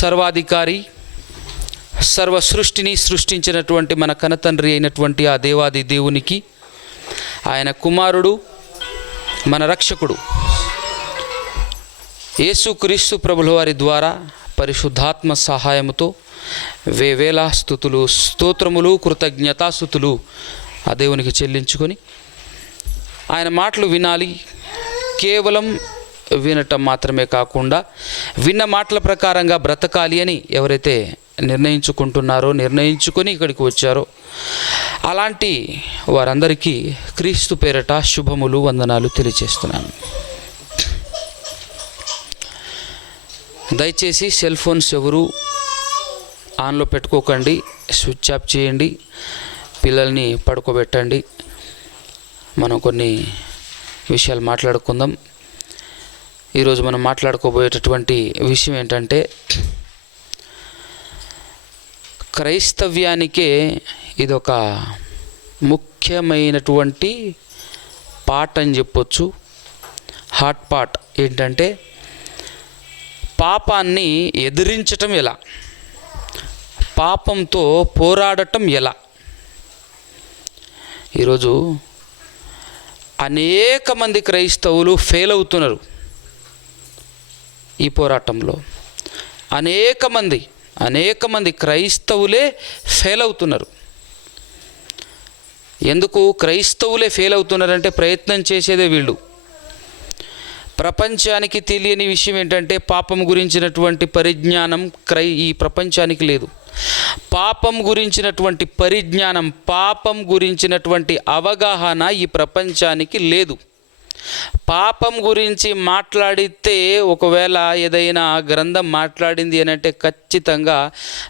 సర్వాధికారి, సర్వ సృష్టిని సృష్టించినటువంటి మన కనతండ్రి అయినటువంటి ఆ దేవాది దేవునికి, ఆయన కుమారుడు మన రక్షకుడు యేసుక్రీస్తు ప్రభుల వారి ద్వారా పరిశుద్ధాత్మ సహాయముతో వేవేల స్తుతులు, స్తోత్రములు, కృతజ్ఞతాస్తుతులు ఆ దేవునికి చెల్లించుకొని ఆయన మాటలు వినాలి. కేవలం వినటం మాత్రమే కాకుండా విన్న మాటల ప్రకారంగా బ్రతకాలి అని ఎవరైతే నిర్ణయించుకొని ఇక్కడికి వచ్చారో అలాంటి వారందరికీ క్రీస్తు పేరట శుభములు, వందనాలు తెలియజేస్తున్నాను. దయచేసి సెల్ ఫోన్స్ ఎవరు ఆన్లో పెట్టుకోకండి, స్విచ్ ఆఫ్ చేయండి, పిల్లల్ని పడుకోబెట్టండి. మనం కొన్ని విషయాలు మాట్లాడుకుందాం. ఈరోజు మనం మాట్లాడుకోబోయేటటువంటి విషయం ఏంటంటే, క్రైస్తవ్యానికే ఇదొక ముఖ్యమైనటువంటి పార్ట్ అని చెప్పొచ్చు, హాట్ పార్ట్. ఏంటంటే పాపాన్ని ఎదిరించటం ఎలా, పాపంతో పోరాడటం ఎలా. ఈరోజు అనేక మంది క్రైస్తవులు ఫెయిల్ అవుతున్నారు ఈ పోరాటంలో. అనేక మంది క్రైస్తవులే ఫెయిల్ అవుతున్నారు. ఎందుకు క్రైస్తవులే ఫెయిల్ అవుతున్నారంటే, ప్రయత్నం చేసేదే వీళ్ళు. ప్రపంచానికి తెలియని విషయం ఏంటంటే, పాపం గురించినటువంటి పరిజ్ఞానం ఈ ప్రపంచానికి లేదు. పాపం గురించినటువంటి పరిజ్ఞానం, పాపం గురించినటువంటి అవగాహన ఈ ప్రపంచానికి లేదు. పాపం గురించి మాట్లాడితే, ఒకవేళ ఏదైనా గ్రంథం మాట్లాడింది అని అంటే ఖచ్చితంగా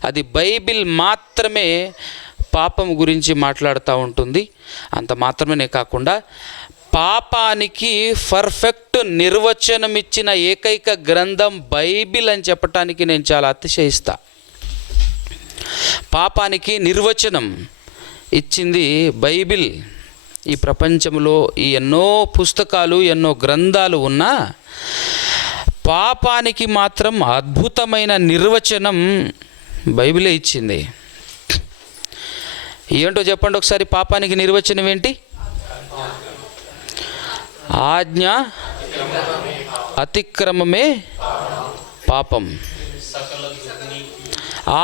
అది బైబిల్ మాత్రమే పాపం గురించి మాట్లాడుతూ ఉంటుంది. అంత మాత్రమే కాకుండా పాపానికి పర్ఫెక్ట్ నిర్వచనం ఇచ్చిన ఏకైక గ్రంథం బైబిల్ అని చెప్పటానికి నేను చాలా అతిశయిస్తా. పాపానికి నిర్వచనం ఇచ్చింది బైబిల్. ఈ ప్రపంచంలో ఎన్నో పుస్తకాలు, ఎన్నో గ్రంథాలు ఉన్నా పాపానికి మాత్రం అద్భుతమైన నిర్వచనం బైబిలే ఇచ్చింది. ఏంటో చెప్పండి ఒకసారి. పాపానికి నిర్వచనం ఏంటి? ఆజ్ఞ అతిక్రమమే పాపం.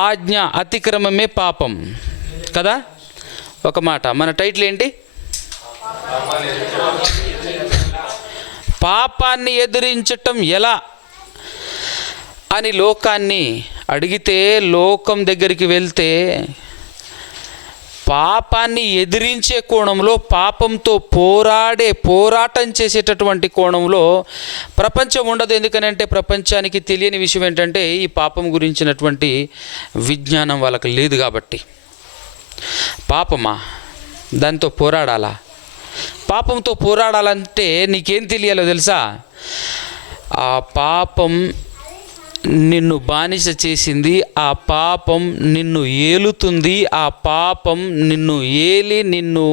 ఆజ్ఞ అతిక్రమమే పాపం కదా. ఒక మాట. మన టైటిల్ ఏంటి? పాపాన్ని ఎదిరించటం ఎలా అని లోకాన్ని అడిగితే, లోకం దగ్గరికి వెళ్తే పాపాన్ని ఎదిరించే కోణంలో, పాపంతో పోరాటం చేసేటటువంటి కోణంలో ప్రపంచం ఉండదు. ఎందుకనంటే ప్రపంచానికి తెలియని విషయం ఏంటంటే, ఈ పాపం గురించినటువంటి విజ్ఞానం వాళ్ళకి లేదు కాబట్టి. పాపమా, దాంతో పోరాడాలా? పాపంతో పోరాడాలంటే నీకేం తెలియాలో తెలుసా? ఆ పాపం నిన్ను బానిస చేసింది, ఆ పాపం నిన్ను ఏలుతుంది, ఆ పాపం నిన్ను ఏలి నిన్ను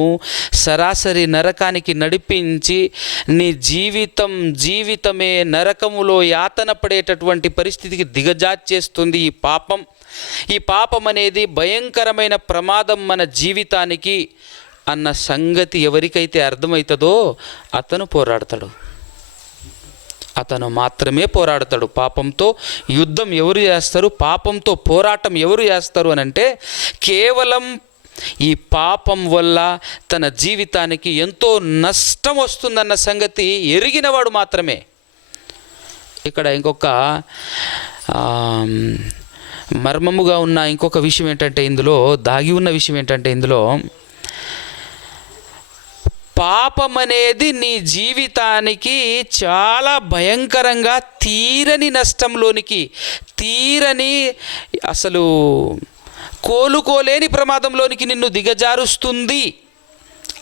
సరాసరి నరకానికి నడిపించి నీ జీవితమే నరకములో యాతన పడేటటువంటి పరిస్థితికి దిగజార్చేస్తుంది ఈ పాపం. ఈ పాపం అనేది భయంకరమైన ప్రమాదం మన జీవితానికి అన్న సంగతి ఎవరికైతే అర్థమవుతుందో అతను పోరాడతాడు. అతను మాత్రమే పోరాడతాడు. పాపంతో యుద్ధం ఎవరు చేస్తారు, పాపంతో పోరాటం ఎవరు చేస్తారు అని అంటే, కేవలం ఈ పాపం వల్ల తన జీవితానికి ఎంతో నష్టం వస్తుందన్న సంగతి ఎరిగినవాడు మాత్రమే. ఇక్కడ ఇంకొక మర్మముగా ఉన్న ఇంకొక విషయం ఏంటంటే, ఇందులో దాగి ఉన్న విషయం ఏంటంటే, ఇందులో పాపం అనేది నీ జీవితానికి చాలా భయంకరంగా తీరని నష్టంలోనికి, తీరని అసలు కోలుకోలేని ప్రమాదంలోనికి నిన్ను దిగజారుస్తుంది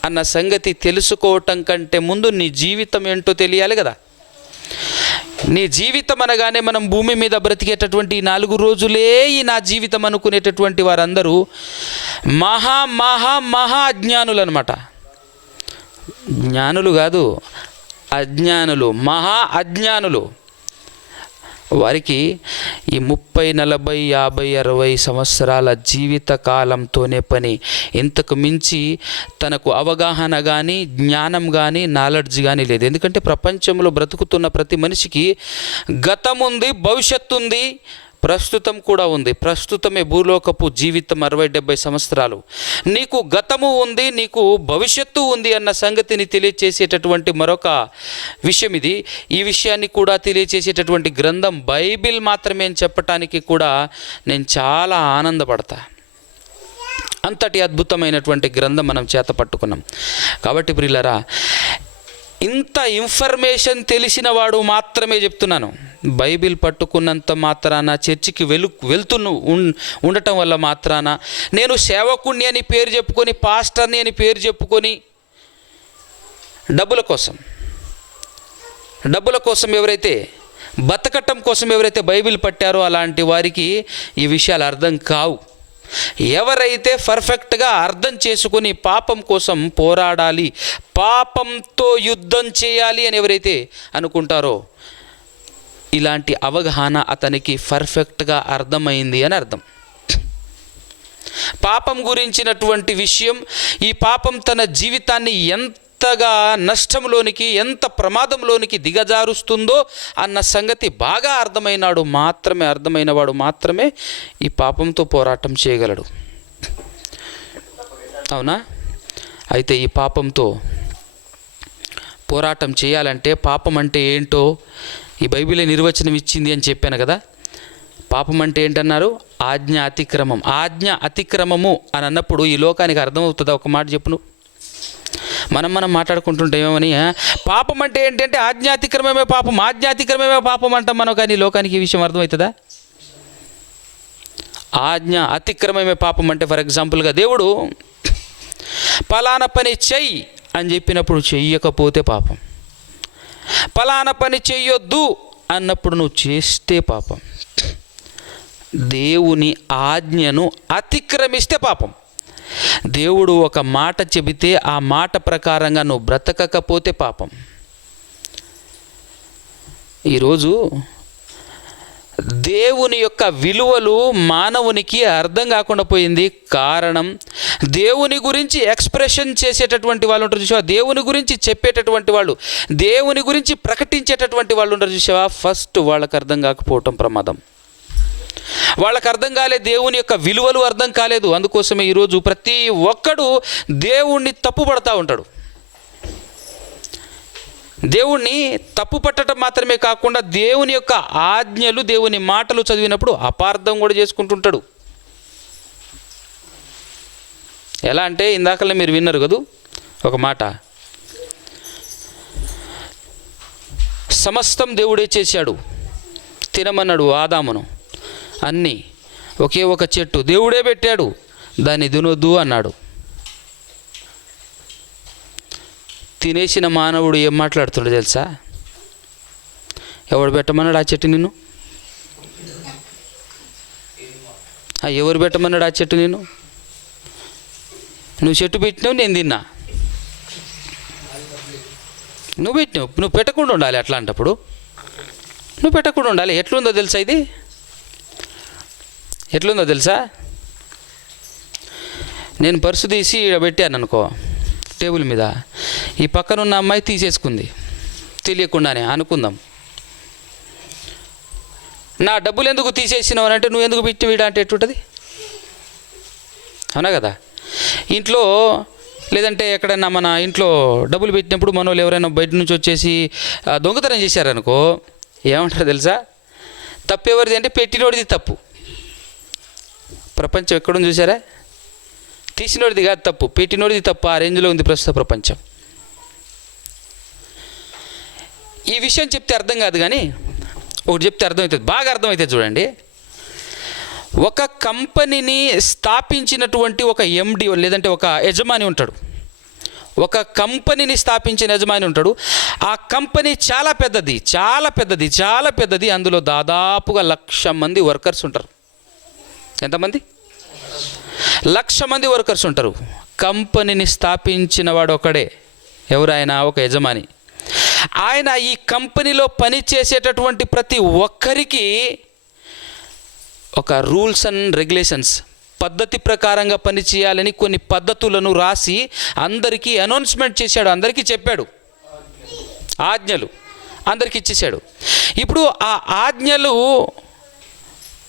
అన్న సంగతి తెలుసుకోవటం కంటే ముందు నీ జీవితం ఏంటో తెలియాలి కదా. నీ జీవితం అనగానే మనం భూమి మీద బ్రతికేటటువంటి 4 రోజులే ఈ నా జీవితం అనుకునేటటువంటి వారందరూ మహా అజ్ఞానులు అనమాట. జ్ఞానులు కాదు, అజ్ఞానులు, మహా అజ్ఞానులు. వారికి ఈ 30, 40, 50, 60 సంవత్సరాల జీవిత కాలంతోనే పని. ఇంతకు మించి తనకు అవగాహన కానీ, జ్ఞానం కానీ, నాలెడ్జ్ కానీ లేదు. ఎందుకంటే ప్రపంచంలో బ్రతుకుతున్న ప్రతి మనిషికి గతం ఉంది, భవిష్యత్తు ఉంది, ప్రస్తుతం కూడా ఉంది. ప్రస్తుతమే భూలోకపు జీవితం 60-70 సంవత్సరాలు. నీకు గతము ఉంది, నీకు భవిష్యత్తు ఉంది అన్న సంగతిని తెలియచేసేటటువంటి మరొక విషయం ఇది. ఈ విషయాన్ని కూడా తెలియచేసేటటువంటి గ్రంథం బైబిల్ మాత్రమే అని చెప్పటానికి కూడా నేను చాలా ఆనందపడతా. అంతటి అద్భుతమైనటువంటి గ్రంథం మనం చేత పట్టుకున్నాం. కాబట్టి ప్రియులారా, ఇంత ఇన్ఫర్మేషన్ తెలిసిన వాడు మాత్రమే చెప్తున్నాను, బైబిల్ పట్టుకున్నంత మాత్రాన, చర్చికి ఉండటం వల్ల మాత్రాన, నేను సేవకుణ్ణి అని పేరు చెప్పుకొని, పాస్టర్ని అని పేరు చెప్పుకొని, డబ్బుల కోసం ఎవరైతే, బతకటం కోసం ఎవరైతే బైబిల్ పట్టారో అలాంటి వారికి ఈ విషయాలు అర్థం కావు. ఎవరైతే పర్ఫెక్ట్గా అర్థం చేసుకుని పాపం కోసం పోరాడాలి, పాపంతో యుద్ధం చేయాలి అని ఎవరైతే అనుకుంటారో, ఇలాంటి అవగాహన అతనికి పర్ఫెక్ట్గా అర్థమైంది అని అర్థం. పాపం గురించినటువంటి విషయం, ఈ పాపం తన జీవితాన్ని ఎంతగా నష్టంలోనికి, ఎంత ప్రమాదంలోనికి దిగజారుస్తుందో అన్న సంగతి బాగా అర్థమైన వాడు మాత్రమే ఈ పాపంతో పోరాటం చేయగలడు. అవునా? అయితే ఈ పాపంతో పోరాటం చేయాలంటే, పాపం అంటే ఏంటో ఈ బైబిలే నిర్వచనం ఇచ్చింది అని చెప్పాను కదా. పాపం అంటే ఏంటన్నారు? ఆజ్ఞ అతిక్రమం. ఆజ్ఞ అతిక్రమము అని అన్నప్పుడు ఈ లోకానికి అర్థమవుతుందా? ఒక మాట చెప్పు నువ్వు. మనం మాట్లాడుకుంటుంటే ఏమని, పాపం అంటే ఏంటంటే ఆజ్ఞాతిక్రమమే పాపం, ఆజ్ఞాతిక్రమమే పాపం అంటాం మనం. కానీ లోకానికి ఈ విషయం అర్థమవుతుందా? ఆజ్ఞ అతిక్రమమే పాపం అంటే, ఫర్ ఎగ్జాంపుల్గా దేవుడు పలానా పని చెయ్యి అని చెప్పినప్పుడు చెయ్యకపోతే పాపం, పలానా పని చెయ్యొద్దు అన్నప్పుడు నువ్వు చేస్తే పాపం, దేవుని ఆజ్ఞను అతిక్రమిస్తే పాపం. దేవుడు ఒక మాట చెబితే ఆ మాట ప్రకారంగా నువ్వు బ్రతకకపోతే పాపం. ఈరోజు దేవుని యొక్క విలువలు మానవునికి అర్థం కాకుండా పోయింది. కారణం, దేవుని గురించి ఎక్స్ప్రెషన్ చేసేటటువంటి వాళ్ళు ఉంటారు చూసావా, దేవుని గురించి చెప్పేటటువంటి వాళ్ళు, దేవుని గురించి ప్రకటించేటటువంటి వాళ్ళు ఉంటారు చూసావా, ఫస్ట్ వాళ్ళకి అర్థం కాకపోవటం ప్రమాదం. వాళ్ళకి అర్థం కాలేదు, దేవుని యొక్క విలువలు అర్థం కాలేదు. అందుకోసమే ఈరోజు ప్రతి ఒక్కడు దేవుణ్ణి తప్పు పడతా ఉంటాడు. దేవుణ్ణి తప్పు పట్టడం మాత్రమే కాకుండా దేవుని యొక్క ఆజ్ఞలు, దేవుని మాటలు చదివినప్పుడు అపార్థం కూడా చేసుకుంటుంటాడు. ఎలా అంటే, ఇందాకలే మీరు విన్నారు కదూ ఒక మాట, సమస్తం దేవుడే చేశాడు, తినమన్నాడు ఆదామును, అన్నీ ఒకే ఒక చెట్టు దేవుడే పెట్టాడు, దాన్ని తినొద్దు అన్నాడు. తినేసిన మానవుడు ఏం మాట్లాడుతున్నాడు తెలుసా? ఎవడు పెట్టమన్నాడు ఆ చెట్టు నిన్ను? ఎవరు పెట్టమన్నాడు ఆ చెట్టు నిన్ను? నువ్వు చెట్టు పెట్టినావు, నేను తిన్నా. నువ్వు పెట్టినావు, నువ్వు పెట్టకుండా ఉండాలి. అట్లాంటప్పుడు నువ్వు పెట్టకుండా ఉండాలి. ఎట్లుందో తెలుసా ఇది? ఎట్లుందో తెలుసా? నేను పర్సు తీసి ఇక్కడ పెట్టాను అనుకో టేబుల్ మీద, ఈ పక్కనున్న అమ్మాయి తీసేసుకుంది తెలియకుండానే అనుకుందాం. నా డబ్బులు ఎందుకు తీసేసినావు అని అంటే, నువ్వు ఎందుకు పెట్టి వీడా అంటే ఎట్టుంటుంది? అవునా కదా? ఇంట్లో లేదంటే ఎక్కడైనా మన ఇంట్లో డబ్బులు పెట్టినప్పుడు మన వాళ్ళు ఎవరైనా బయట నుంచి వచ్చేసి దొంగతనం చేశారనుకో, ఏమంటారు తెలుసా? తప్పు ఎవరిది అంటే పెట్టినోడిది తప్పు. ప్రపంచం ఎక్కడుంది చూసారా? తీసినోడిది కాదు తప్పు, పెట్టినోడిది తప్పు. ఆ రేంజ్లో ఉంది ప్రస్తుత ప్రపంచం. ఈ విషయం చెప్తే అర్థం కాదు, కానీ ఒకటి చెప్తే అర్థమవుతుంది, బాగా అర్థమవుతుంది. చూడండి, ఒక కంపెనీని స్థాపించినటువంటి ఒక ఎండి లేదంటే ఒక యజమాని ఉంటాడు. ఒక కంపెనీని స్థాపించిన యజమాని ఉంటాడు. ఆ కంపెనీ చాలా పెద్దది, చాలా పెద్దది, చాలా పెద్దది. అందులో దాదాపుగా 1,00,000 మంది వర్కర్స్ ఉంటారు. ఎంతమంది? 1,00,000 మంది వర్కర్స్ ఉంటారు. కంపెనీని స్థాపించిన వాడు ఒకడే. ఎవరైనా ఒక యజమాని. ఆయన ఈ కంపెనీలో పని చేసేటటువంటి ప్రతి ఒక్కరికి ఒక రూల్స్ అండ్ రెగ్యులేషన్స్, పద్ధతి ప్రకారంగా పని చేయాలని కొన్ని పద్ధతులను రాసి అందరికీ అనౌన్స్మెంట్ చేశాడు, అందరికీ చెప్పాడు. ఆజ్ఞలు అందరికీ ఇచ్చేశాడు. ఇప్పుడు ఆ ఆజ్ఞలు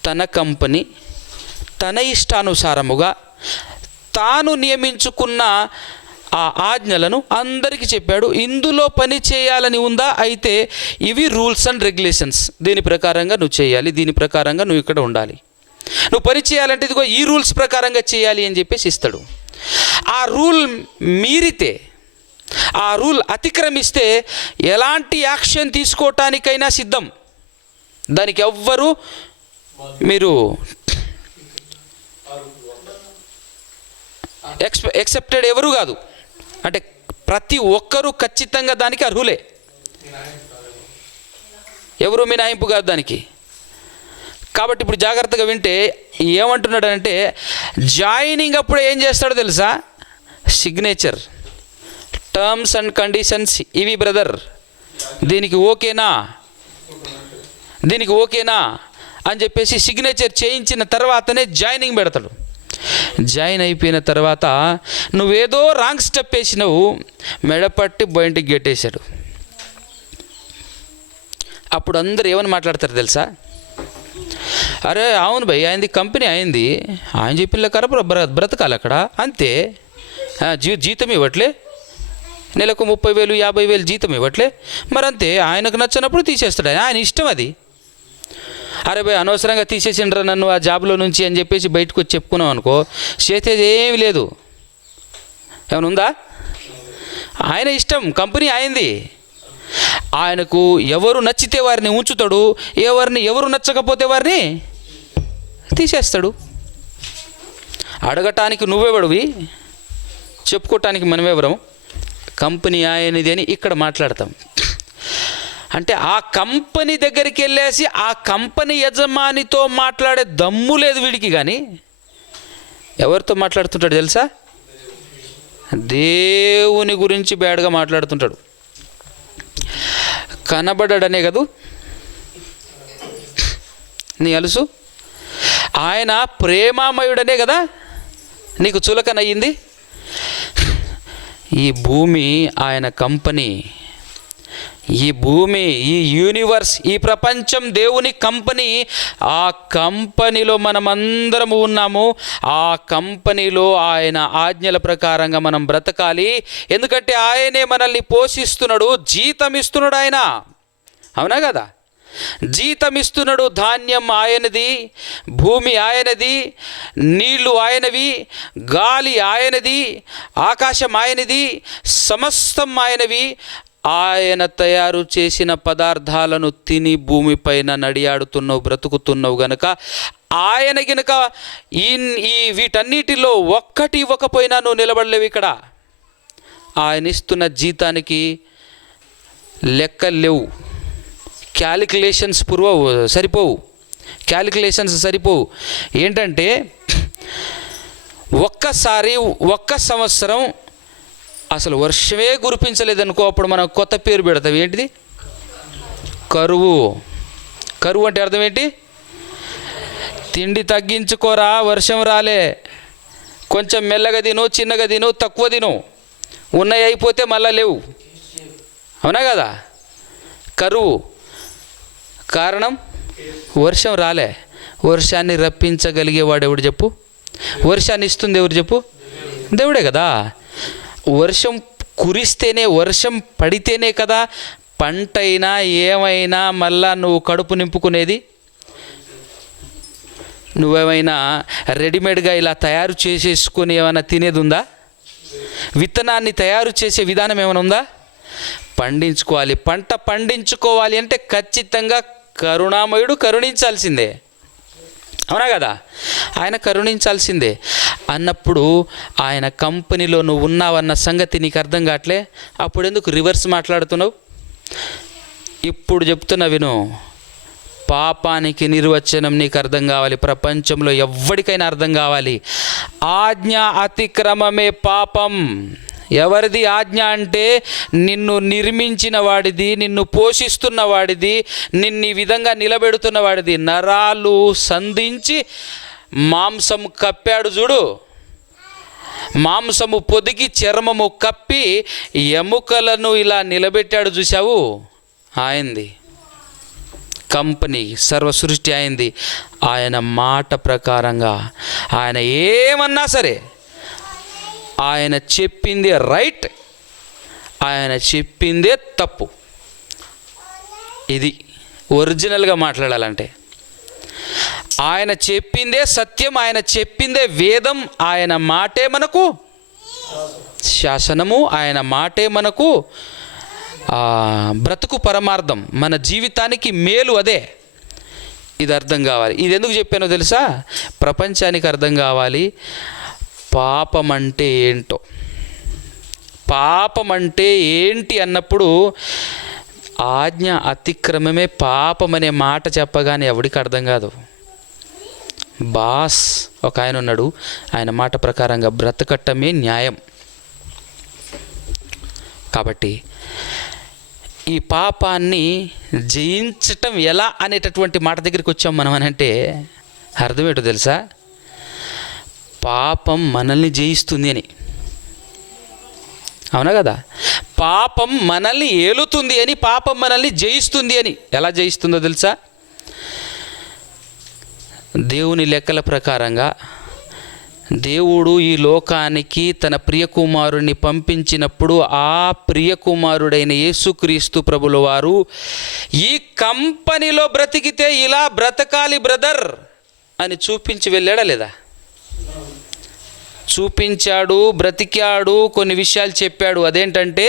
తన కంపెనీ తన ఇష్టానుసారముగా తాను నియమించుకున్న ఆ ఆజ్ఞలను అందరికీ చెప్పాడు. ఇందులో పని చేయాలని ఉందా, అయితే ఇవి రూల్స్ అండ్ రెగ్యులేషన్స్, దీని ప్రకారంగా నువ్వు చేయాలి, దీని ప్రకారంగా నువ్వు ఇక్కడ ఉండాలి, నువ్వు పని చేయాలంటే ఇదిగో ఈ రూల్స్ ప్రకారంగా చేయాలి అని చెప్పేసి ఇస్తాడు. ఆ రూల్ మీరితే, ఆ రూల్ అతిక్రమిస్తే ఎలాంటి యాక్షన్ తీసుకోవటానికైనా సిద్ధం. దానికి ఎవ్వరు మీరు ఎక్సెప్టెడ్ ఎవరు కాదు, అంటే ప్రతి ఒక్కరూ ఖచ్చితంగా దానికి అర్హులే, ఎవరు మినహాయింపు కాదు దానికి. కాబట్టి ఇప్పుడు జాగ్రత్తగా వింటే ఏమంటున్నాడంటే, జాయినింగ్ అప్పుడు ఏం చేస్తాడో తెలుసా, సిగ్నేచర్, టర్మ్స్ అండ్ కండిషన్స్ ఇవి బ్రదర్, దీనికి ఓకేనా, దీనికి ఓకేనా అని చెప్పేసి సిగ్నేచర్ చేయించిన తర్వాతనే జాయినింగ్ పెడతాడు. జాయిన్ అయిపోయిన తర్వాత నువ్వేదో రాంగ్ స్టెప్ వేసినావు, మెడపట్టి బయటికి గెట్టేశాడు. అప్పుడు అందరు ఏమని మాట్లాడతారు తెలుసా, అరే అవును భయ్, ఆయనది కంపెనీ అయింది, ఆయన చెప్పిన కర బ్రతకాలి అక్కడ అంతే, జీతం ఇవ్వట్లే, నెలకు 30,000 50,000 జీతం ఇవ్వట్లే, మరి అంతే, ఆయనకు నచ్చినప్పుడు తీసేస్తాడు, ఆయన ఇష్టం అది. అరే భయ్ అనవసరంగా తీసేసిండ్రా నన్ను ఆ జాబ్లో నుంచి అని చెప్పేసి బయటకు వచ్చి చెప్పుకున్నాం అనుకో, చేసేది ఏమి లేదు. ఏమైనా ఉందా? ఆయన ఇష్టం, కంపెనీ అయింది, ఆయనకు ఎవరు నచ్చితే వారిని ఉంచుతాడు, ఎవరు నచ్చకపోతే వారిని తీసేస్తాడు. అడగటానికి నువ్వెవడివి, చెప్పుకోవటానికి మనమెవరం, కంపెనీ ఆయనది అని ఇక్కడ మాట్లాడతాం. అంటే ఆ కంపెనీ దగ్గరికి వెళ్ళేసి ఆ కంపెనీ యజమానితో మాట్లాడే దమ్ము లేదు వీడికి. కానీ ఎవరితో మాట్లాడుతుంటాడు తెలుసా, దేవుని గురించి బ్యాడ్గా మాట్లాడుతుంటాడు. కనబడడనే కదూ నీ అలుసు, ఆయన ప్రేమామయుడనే కదా నీకు చులకనయ్యింది. ఈ భూమి ఆయన కంపెనీ, ఈ భూమి, ఈ యూనివర్స్, ఈ ప్రపంచం దేవుని కంపెనీ. ఆ కంపెనీలో మనమందరము ఉన్నాము. ఆ కంపెనీలో ఆయన ఆజ్ఞల ప్రకారంగా మనం బ్రతకాలి. ఎందుకంటే ఆయనే మనల్ని పోషిస్తున్నాడు, జీతం ఇస్తున్నాడు ఆయన, అవునా కదా? జీతం ఇస్తున్నాడు, ధాన్యం ఆయనది, భూమి ఆయనది, నీళ్లు ఆయనవి, గాలి ఆయనది, ఆకాశం ఆయనది, సమస్తం ఆయనవి. ఆయన తయారు చేసిన పదార్థాలను తిని భూమిపైన నడియాడుతున్నావు, బ్రతుకుతున్నావు గనక ఆయన గనక ఈ వీటన్నిటిలో ఒక్కటి ఇవ్వకపోయినా నువ్వు నిలబడలేవు. ఇక్కడ ఆయన ఇస్తున్న జీతానికి లెక్కలు లేవు, క్యాలిక్యులేషన్స్ సరిపోవు, క్యాలిక్యులేషన్స్ సరిపోవు. ఏంటంటే ఒక్క సంవత్సరం అసలు వర్షమే కురిపించలేదనుకో, అప్పుడు మనం కొత్త పేరు పెడతాం. ఏంటిది? కరువు. కరువు అంటే అర్థం ఏంటి? తిండి తగ్గించుకోరా, వర్షం రాలే, కొంచెం మెల్లగా తిను, చిన్నగా తిను, తక్కువ తిను, ఉన్నాయి అయిపోతే మళ్ళా లేవు, అవునా కదా? కరువు కారణం వర్షం రాలే. వర్షాన్ని రప్పించగలిగేవాడు ఎవడు చెప్పు? వర్షాన్ని ఇస్తుంది ఎవరు చెప్పు? దేవుడే కదా. వర్షం కురిస్తేనే, వర్షం పడితేనే కదా పంట అయినా ఏమైనా మళ్ళా నువ్వు కడుపు నింపుకునేది. నువ్వేమైనా రెడీమేడ్గా ఇలా తయారు చేసేసుకొని ఏమైనా తినేది ఉందా? విత్తనాన్ని తయారు చేసే విధానం ఏమైనా ఉందా? పండించుకోవాలి. పంట పండించుకోవాలి అంటే ఖచ్చితంగా కరుణామయుడు కరుణించాల్సిందే, అవునా కదా? ఆయన కరుణించాల్సిందే. అన్నప్పుడు ఆయన కంపెనీలో నువ్వు ఉన్నావన్న సంగతి నీకు అర్థం కావట్లే. అప్పుడు ఎందుకు రివర్స్ మాట్లాడుతున్నావు? ఇప్పుడు చెప్తున్నా విను. పాపానికి నిర్వచనం నీకు అర్థం కావాలి, ప్రపంచంలో ఎవ్వడికైనా అర్థం కావాలి. ఆజ్ఞ అతిక్రమమే పాపం. ఎవరిది ఆజ్ఞ అంటే నిన్ను నిర్మించిన వాడిది, నిన్ను పోషిస్తున్న వాడిది, నిన్ను ఈ విధంగా నిలబెడుతున్న వాడిది. నరాలు సంధించి మాంసం కప్పాడు చూడు, మాంసము పొదిగి చర్మము కప్పి ఎముకలను ఇలా నిలబెట్టాడు చూసావు, ఆయనది కంపెనీ, సర్వ సృష్టి అయింది. ఆయన మాట ప్రకారంగా ఆయన ఏమన్నా సరే ఆయన చెప్పిందే రైట్, ఆయన చెప్పిందే తప్పు. ఇది ఒరిజినల్గా మాట్లాడాలంటే ఆయన చెప్పిందే సత్యం, ఆయన చెప్పిందే వేదం, ఆయన మాటే మనకు శాసనము, ఆయన మాటే మనకు బ్రతుకు పరమార్థం, మన జీవితానికి మేలు. అదే ఇది అర్థం కావాలి. ఇది ఎందుకు చెప్పానో తెలుసా? ప్రపంచానికి అర్థం కావాలి పాపం అంటే ఏంటో. పాపం అంటే ఏంటి అన్నప్పుడు ఆజ్ఞ అతిక్రమమే పాపం అనే మాట చెప్పగానే ఎవడికి అర్థం కాదు. బాస్ ఒక ఆయన ఉన్నాడు, ఆయన మాట ప్రకారంగా బ్రతకట్టమే న్యాయం. కాబట్టి ఈ పాపాన్ని జయించటం ఎలా అనేటటువంటి మాట దగ్గరికి వచ్చాం మనం. అని అంటే అర్థం ఏంటో తెలుసా? పాపం మనల్ని జయిస్తుంది అని. అవునా కదా? పాపం మనల్ని ఏలుతుంది అని, పాపం మనల్ని జయిస్తుంది అని. ఎలా జయిస్తుందో తెలుసా? దేవుని లెక్కల ప్రకారంగా దేవుడు ఈ లోకానికి తన ప్రియకుమారుని పంపించినప్పుడు ఆ ప్రియకుమారుడైన యేసుక్రీస్తు ప్రభుల వారు ఈ కంపెనీలో బ్రతికితే ఇలా బ్రతకాలి బ్రదర్ అని చూపించి వెళ్ళాడా లేదా? చూపించాడు, బ్రతికాడు, కొన్ని విషయాలు చెప్పాడు. అదేంటంటే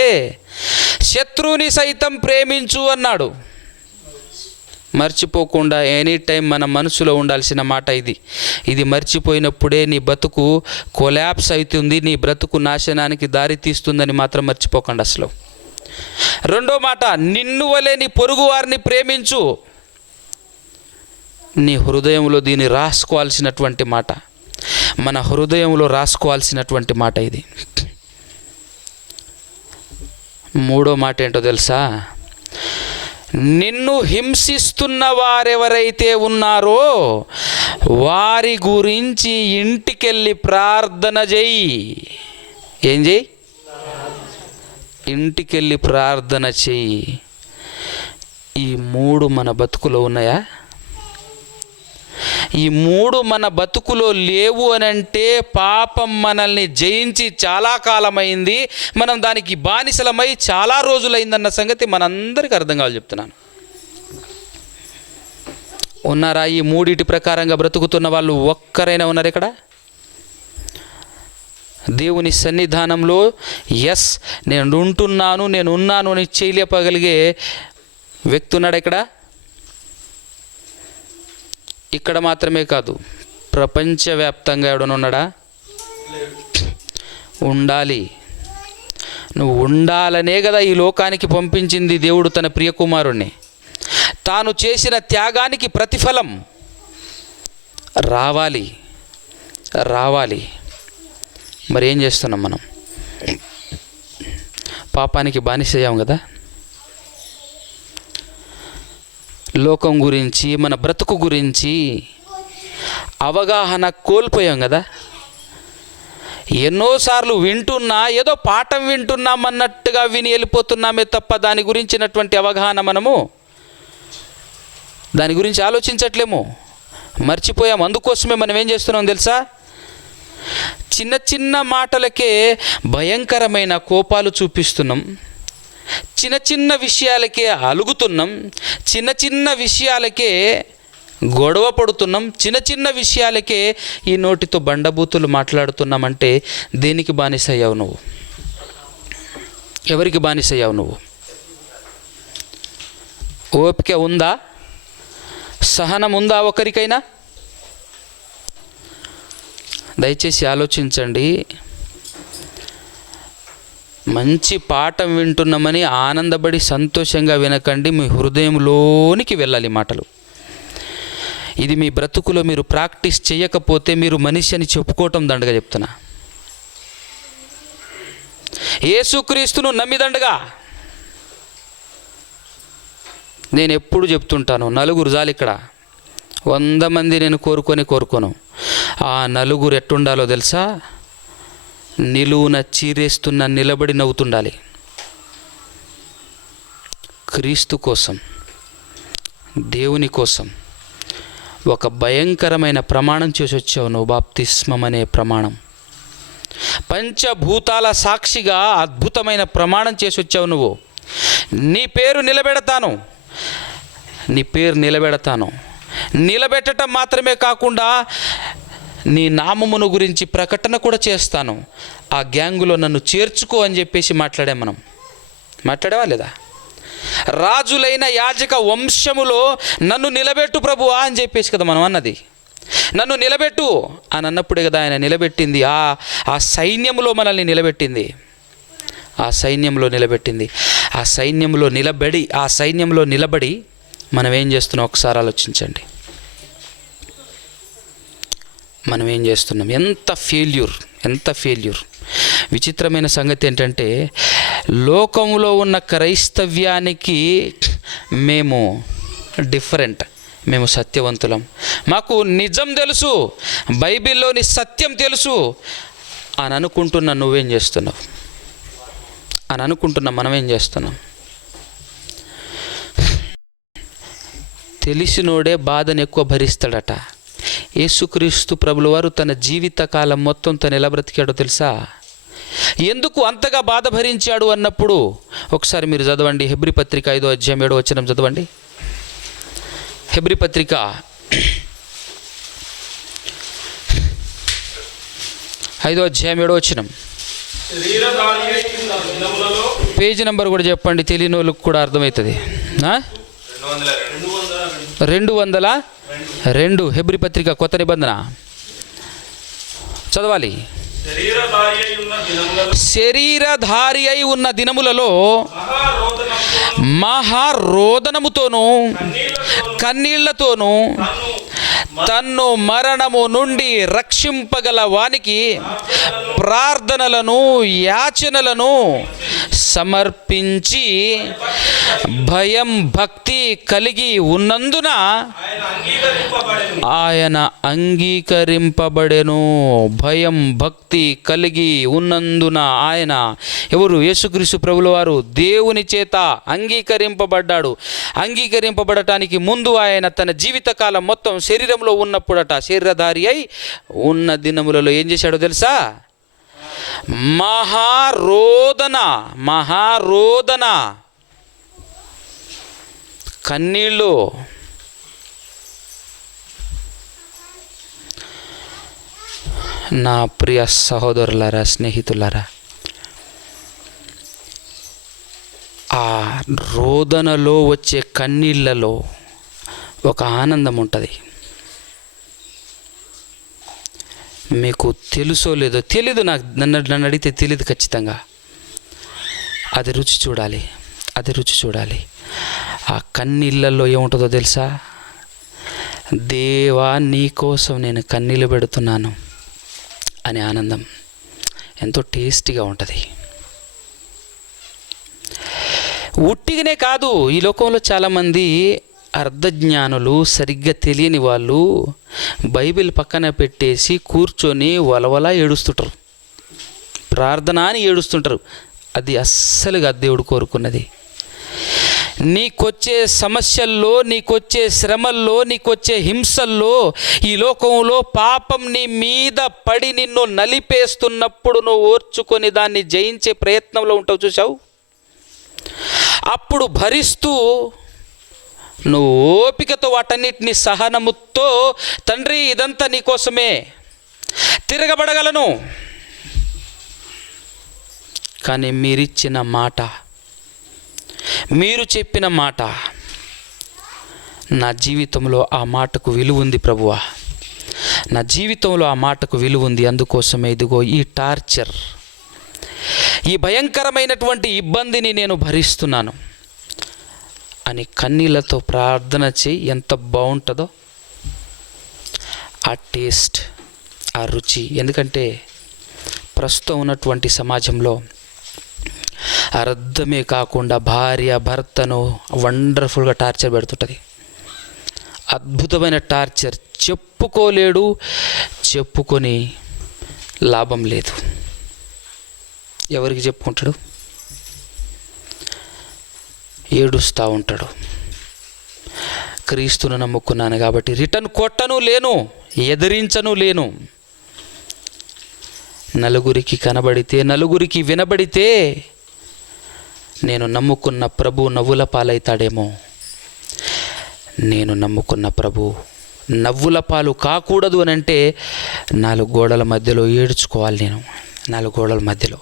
శత్రువుని సైతం ప్రేమించు అన్నాడు. మర్చిపోకుండా ఎనీ టైం మన మనసులో ఉండాల్సిన మాట ఇది. ఇది మర్చిపోయినప్పుడే నీ బ్రతుకు కొలాప్స్ అవుతుంది, నీ బ్రతుకు నాశనానికి దారి తీస్తుందని మాత్రం మర్చిపోకండి అసలు. రెండో మాట, నిన్ను వలె నీ పొరుగు వారిని ప్రేమించు. నీ హృదయంలో దీన్ని రాసుకోవాల్సినటువంటి మాట, మన హృదయంలో రాసుకోవాల్సినటువంటి మాట ఇది. మూడో మాట ఏంటో తెలుసా? నిన్ను హింసిస్తున్న వారెవరైతే ఉన్నారో వారి గురించి ఇంటికెళ్ళి ప్రార్థన చెయ్యి. ఏం చెయ్యి? ఇంటికెళ్ళి ప్రార్థన చెయ్యి. ఈ మూడు మన బతుకులో ఉన్నాయా? ఈ మూడు మన బతుకులో లేవు అని అంటే పాపం మనల్ని జయించి చాలా కాలమైంది, మనం దానికి బానిసలమై చాలా రోజులైందన్న సంగతి మనందరికీ అర్థం కావాలి చెప్తున్నాను. ఉన్నారా? ఈ మూడిటి ప్రకారంగా బ్రతుకుతున్న వాళ్ళు ఒక్కరైనా ఉన్నారు ఇక్కడ? దేవుని సన్నిధానంలో ఎస్ నేను ఉంటున్నాను, నేను ఉన్నాను అని చేయలేపగలిగే వ్యక్తి ఉన్నాడు ఇక్కడ? ఇక్కడ మాత్రమే కాదు, ప్రపంచవ్యాప్తంగా ఎవడనున్నాడా? ఉండాలి. నువ్వు ఉండాలనే కదా ఈ లోకానికి పంపించింది దేవుడు తన ప్రియకుమారుణ్ణి. తాను చేసిన త్యాగానికి ప్రతిఫలం రావాలి. మరి ఏం చేస్తున్నాం మనం? పాపానికి బానిసయ్యాం కదా. లోకం గురించి, మన బ్రతుకు గురించి అవగాహన కోల్పోయాం కదా. ఎన్నోసార్లు వింటున్నా, ఏదో పాఠం వింటున్నామన్నట్టుగా విని వెళ్ళిపోతున్నామే తప్ప దాని గురించినటువంటి అవగాహన దాని గురించి ఆలోచించట్లేము, మర్చిపోయాం. అందుకోసమే మనం ఏం చేస్తున్నాం తెలుసా? చిన్న చిన్న మాటలకే భయంకరమైన కోపాలు చూపిస్తున్నాం, చిన్న చిన్న విషయాలకే అలుగుతున్నాం, చిన్న చిన్న విషయాలకే గొడవ పడుతున్నాం, చిన్న చిన్న విషయాలకే ఈ నోటితో బండబూతులు మాట్లాడుతున్నామంటే దేనికి బానిసయ్యావు నువ్వు? ఎవరికి బానిసయ్యావు నువ్వు? ఓపిక ఉందా? సహనం ఉందా ఒకరికైనా? దయచేసి ఆలోచించండి. మంచి పాఠం వింటున్నామని ఆనందపడి సంతోషంగా వినకండి, మీ హృదయంలోనికి వెళ్ళాలి మాటలు. ఇది మీ బ్రతుకులో మీరు ప్రాక్టీస్ చేయకపోతే మీరు మనిషి అని చెప్పుకోవటం దండగా చెప్తున్నా. యేసుక్రీస్తును నమ్మిదండగా. నేను ఎప్పుడు చెప్తుంటాను, నలుగురు చాలు ఇక్కడ. 100 మంది నేను కోరుకోను. ఆ నలుగురు ఎట్టుండాలో తెలుసా? నిలువున చీరేస్తున్న నిలబడి నవ్వుతుండాలి. క్రీస్తు కోసం, దేవుని కోసం ఒక భయంకరమైన ప్రమాణం చేసి వచ్చావు నువ్వు. బాప్తిస్మం అనే ప్రమాణం, పంచభూతాల సాక్షిగా అద్భుతమైన ప్రమాణం చేసి వచ్చావు నువ్వు. నీ పేరు నిలబెడతాను, నీ పేరు నిలబెడతాను. నిలబెట్టడం మాత్రమే కాకుండా నీ నామమును గురించి ప్రకటన కూడా చేస్తాను. ఆ గ్యాంగులో నన్ను చేర్చుకో అని చెప్పేసి మనం మాట్లాడేవా లేదా? రాజులైన యాజక వంశములో నన్ను నిలబెట్టు ప్రభువా అని చెప్పేసి కదా మనం అన్నది. నన్ను నిలబెట్టు అని అన్నప్పుడే కదా ఆయన నిలబెట్టింది. ఆ సైన్యంలో మనల్ని నిలబెట్టింది. ఆ సైన్యంలో నిలబడి మనం ఏం చేస్తున్నాం ఒకసారి ఆలోచించండి. మనం ఏం చేస్తున్నాం? ఎంత ఫెయిల్యూర్. విచిత్రమైన సంగతి ఏంటంటే, లోకంలో ఉన్న క్రైస్తవ్యానికి మేము డిఫరెంట్. మేము సత్యవంతులం, మాకు నిజం తెలుసు, బైబిల్లోని సత్యం తెలుసు అని అనుకుంటున్నా. నువ్వేం చేస్తున్నావు అని అనుకుంటున్నా. మనం ఏం చేస్తున్నాం? తెలిసినోడే బాధను ఎక్కువ భరిస్తాడట. యేసుక్రీస్తు ప్రభుల వారు తన జీవితకాలం మొత్తం తను ఎలా బ్రతికాడో తెలుసా? ఎందుకు అంతగా బాధ భరించాడు అన్నప్పుడు ఒకసారి మీరు చదవండి. హెబ్రీ పత్రిక 5వ అధ్యాయం 7వ వచనం చదవండి. హెబ్రీ పత్రిక 5వ అధ్యాయం 7వ వచనం. పేజీ నెంబర్ కూడా చెప్పండి, తెలియని వాళ్ళకి కూడా అర్థమవుతుంది. 202 హెబ్రీ పత్రిక కొత్త నిబంధన చదవాలి. శరీరధారి అయి ఉన్న దినములలో మహారోదనముతోనూ కన్నీళ్లతోనూ తన్ను మరణము నుండి రక్షింపగల వానికి ప్రార్థనలను యాచనలను సమర్పించి భయం భక్తి కలిగి ఉన్నందున ఆయన అంగీకరింపబడెను. భయం భక్తి కలిగి ఉన్నందున ఆయన ఎవరు? యేసుక్రీస్తు ప్రభుల వారు దేవుని చేత అంగీకరింపబడ్డాడు. అంగీకరింపబడటానికి ముందు ఆయన తన జీవితకాలం మొత్తం శరీరంలో ఉన్నప్పుడట, శరీరధారి అయి ఉన్న దినములలో ఏం చేశాడో తెలుసా? మహారోదన కన్నీళ్ళు. నా ప్రియ సహోదరులారా, స్నేహితులారా, ఆ రోదనలో వచ్చే కన్నీళ్లలో ఒక ఆనందం ఉంటుంది. మీకు తెలుసో లేదో తెలీదు, నన్ను అడిగితే తెలీదు ఖచ్చితంగా. అది రుచి చూడాలి. ఆ కన్నీళ్ళల్లో ఏముంటుందో తెలుసా? దేవా నీ కోసం నేను కన్నీళ్ళు పెడుతున్నాను అనే ఆనందం ఎంతో టేస్టీగా ఉంటుంది. ఉట్టిగానే కాదు, ఈ లోకంలో చాలామంది అర్ధజ్ఞానులు, సరిగ్గా తెలియని వాళ్ళు బైబిల్ పక్కన పెట్టేసి కూర్చొని వలవలా ఏడుస్తుంటారు, ప్రార్థన అని ఏడుస్తుంటారు. అది అస్సలుగా దేవుడు కోరుకున్నది. నీకొచ్చే సమస్యల్లో, నీకొచ్చే శ్రమల్లో, నీకొచ్చే హింసల్లో, ఈ లోకంలో పాపం నీ మీద పడి నిన్ను నలిపేస్తున్నప్పుడు నువ్వు ఓర్చుకొని దాన్ని జయించే ప్రయత్నంలో ఉంటావు చూసావు. అప్పుడు భరిస్తూ నువ్వు ఓపికతో వాటన్నిటిని సహనముతో, తండ్రి ఇదంతా నీకోసమే, తిరగబడగలను. కానీ మీరిచ్చిన మాట, మీరు చెప్పిన మాట, నా జీవితంలో ఆ మాటకు విలువ ఉంది ప్రభువా, నా జీవితంలో ఆ మాటకు విలువ ఉంది. అందుకోసమే ఇదిగో ఈ టార్చర్, ఈ భయంకరమైనటువంటి ఇబ్బందిని నేను భరిస్తున్నాను అని కన్నీళ్లతో ప్రార్థన చేయి. ఎంత బాగుంటుందో ఆ టేస్ట్, ఆ రుచి. ఎందుకంటే ప్రస్తుతం ఉన్నటువంటి సమాజంలో అర్థమే కాకుండా భార్య భర్తను వండర్ఫుల్గా టార్చర్ పెడుతుంటుంది. అద్భుతమైన టార్చర్. చెప్పుకోలేడు, చెప్పుకొని లాభం లేదు. ఎవరికి చెప్పుకుంటాడు? ఏడుస్తూ ఉంటాడు. క్రీస్తును నమ్ముకున్నాను కాబట్టి రిటర్న్ కొట్టను లేను, ఎదిరించను లేను. నలుగురికి కనబడితే, నలుగురికి వినబడితే నేను నమ్ముకున్న ప్రభు నవ్వుల పాలైతాడేమో. నేను నమ్ముకున్న ప్రభు నవ్వుల పాలు కాకూడదు అని అంటే 4 గోడల మధ్యలో ఏడ్చుకోవాలి. నేను 4 గోడల మధ్యలో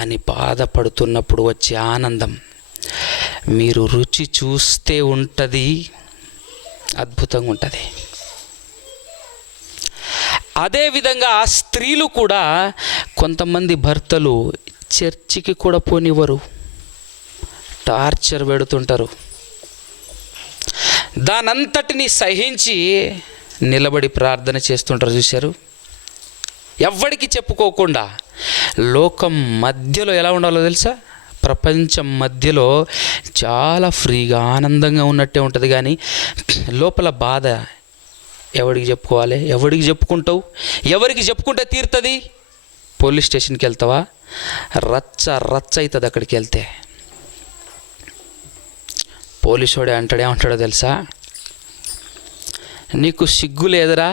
అని బాధపడుతున్నప్పుడు వచ్చే ఆనందం మీరు రుచి చూస్తే ఉంటుంది, అద్భుతంగా ఉంటుంది. అదేవిధంగా స్త్రీలు కూడా, కొంతమంది భర్తలు చర్చికి కూడా పోనివ్వరు, టార్చర్ పెడుతుంటారు. దానంతటిని సహించి నిలబడి ప్రార్థన చేస్తుంటారు. చూశారు? ఎవ్వడికి చెప్పుకోకుండా. లోకం మధ్యలో ఎలా ఉండాలో తెలుసా? ప్రపంచం మధ్యలో చాలా ఫ్రీగా ఆనందంగా ఉన్నట్టే ఉంటుంది, కానీ లోపల బాధ ఎవడికి చెప్పుకోవాలి? ఎవడికి చెప్పుకుంటావు? ఎవరికి చెప్పుకుంటే తీరుతుంది? పోలీస్ స్టేషన్కి వెళ్తావా? రచ్చ రచ్చ అవుతుంది అక్కడికి వెళ్తే. పోలీసు వాడే అంటాడు, ఏమంటాడో తెలుసా? నీకు సిగ్గు లేదురా,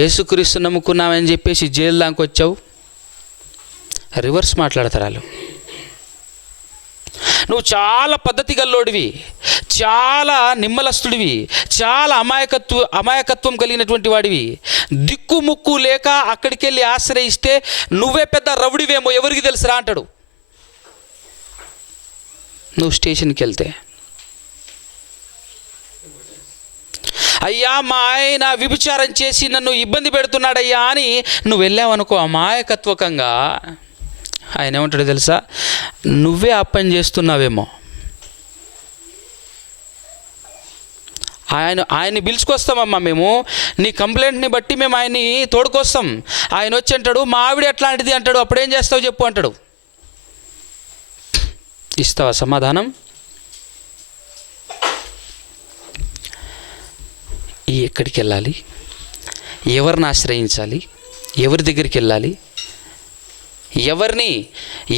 యేసుక్రీస్తు నమ్ముకున్నామని చెప్పేసి జైలు దానికి వచ్చావు. రివర్స్ మాట్లాడతారు వాళ్ళు. నువ్వు చాలా పద్ధతి గల్లోడివి, చాలా నిమ్మలస్తుడివి, చాలా అమాయకత్వం కలిగినటువంటి వాడివి. దిక్కు ముక్కు లేక అక్కడికి వెళ్ళి ఆశ్రయిస్తే నువ్వే పెద్ద రౌడివేమో ఎవరికి తెలుసురా అంటాడు. నువ్వు స్టేషన్కి వెళ్తే, అయ్యా మా ఆయన విభిచారం చేసి నన్ను ఇబ్బంది పెడుతున్నాడయ్యా అని నువ్వు వెళ్ళావనుకో అమాయకత్వకంగా, ఆయన ఏమంటాడు తెలుసా? నువ్వే ఆ పని చేస్తున్నావేమో. ఆయన్ని పిలుచుకొస్తామమ్మా మేము, నీ కంప్లైంట్ని బట్టి మేము ఆయన్ని తోడుకొస్తాం. ఆయన వచ్చి అంటాడు, మా ఆవిడ ఎట్లాంటిది అంటాడు. అప్పుడేం చేస్తావు చెప్పు అంటాడు. ఇస్తావా సమాధానం? ఎక్కడికి వెళ్ళాలి? ఎవరిని ఆశ్రయించాలి? ఎవరి దగ్గరికి వెళ్ళాలి?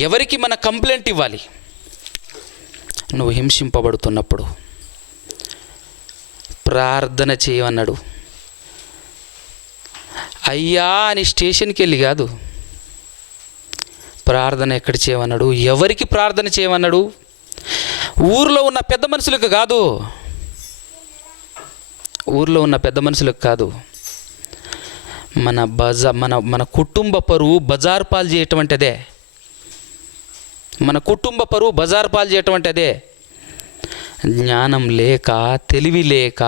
ఎవరికి మన కంప్లైంట్ ఇవ్వాలి? నువ్వు హింసింపబడుతున్నప్పుడు ప్రార్థన చేయమన్నాడు. అయ్యా అని స్టేషన్కి వెళ్ళి కాదు, ప్రార్థన ఎక్కడ చేయమన్నాడు? ఎవరికి ప్రార్థన చేయమన్నాడు? ఊర్లో ఉన్న పెద్ద మనుషులకు కాదు, ఊర్లో ఉన్న పెద్ద మనుషులకు కాదు. మన కుటుంబ పరువు బజార్ పాలు చేయటం అంటే అదే. మన కుటుంబ పరువు బజార్ పాలు చేయటం అంటే అదే. జ్ఞానం లేక, తెలివి లేక,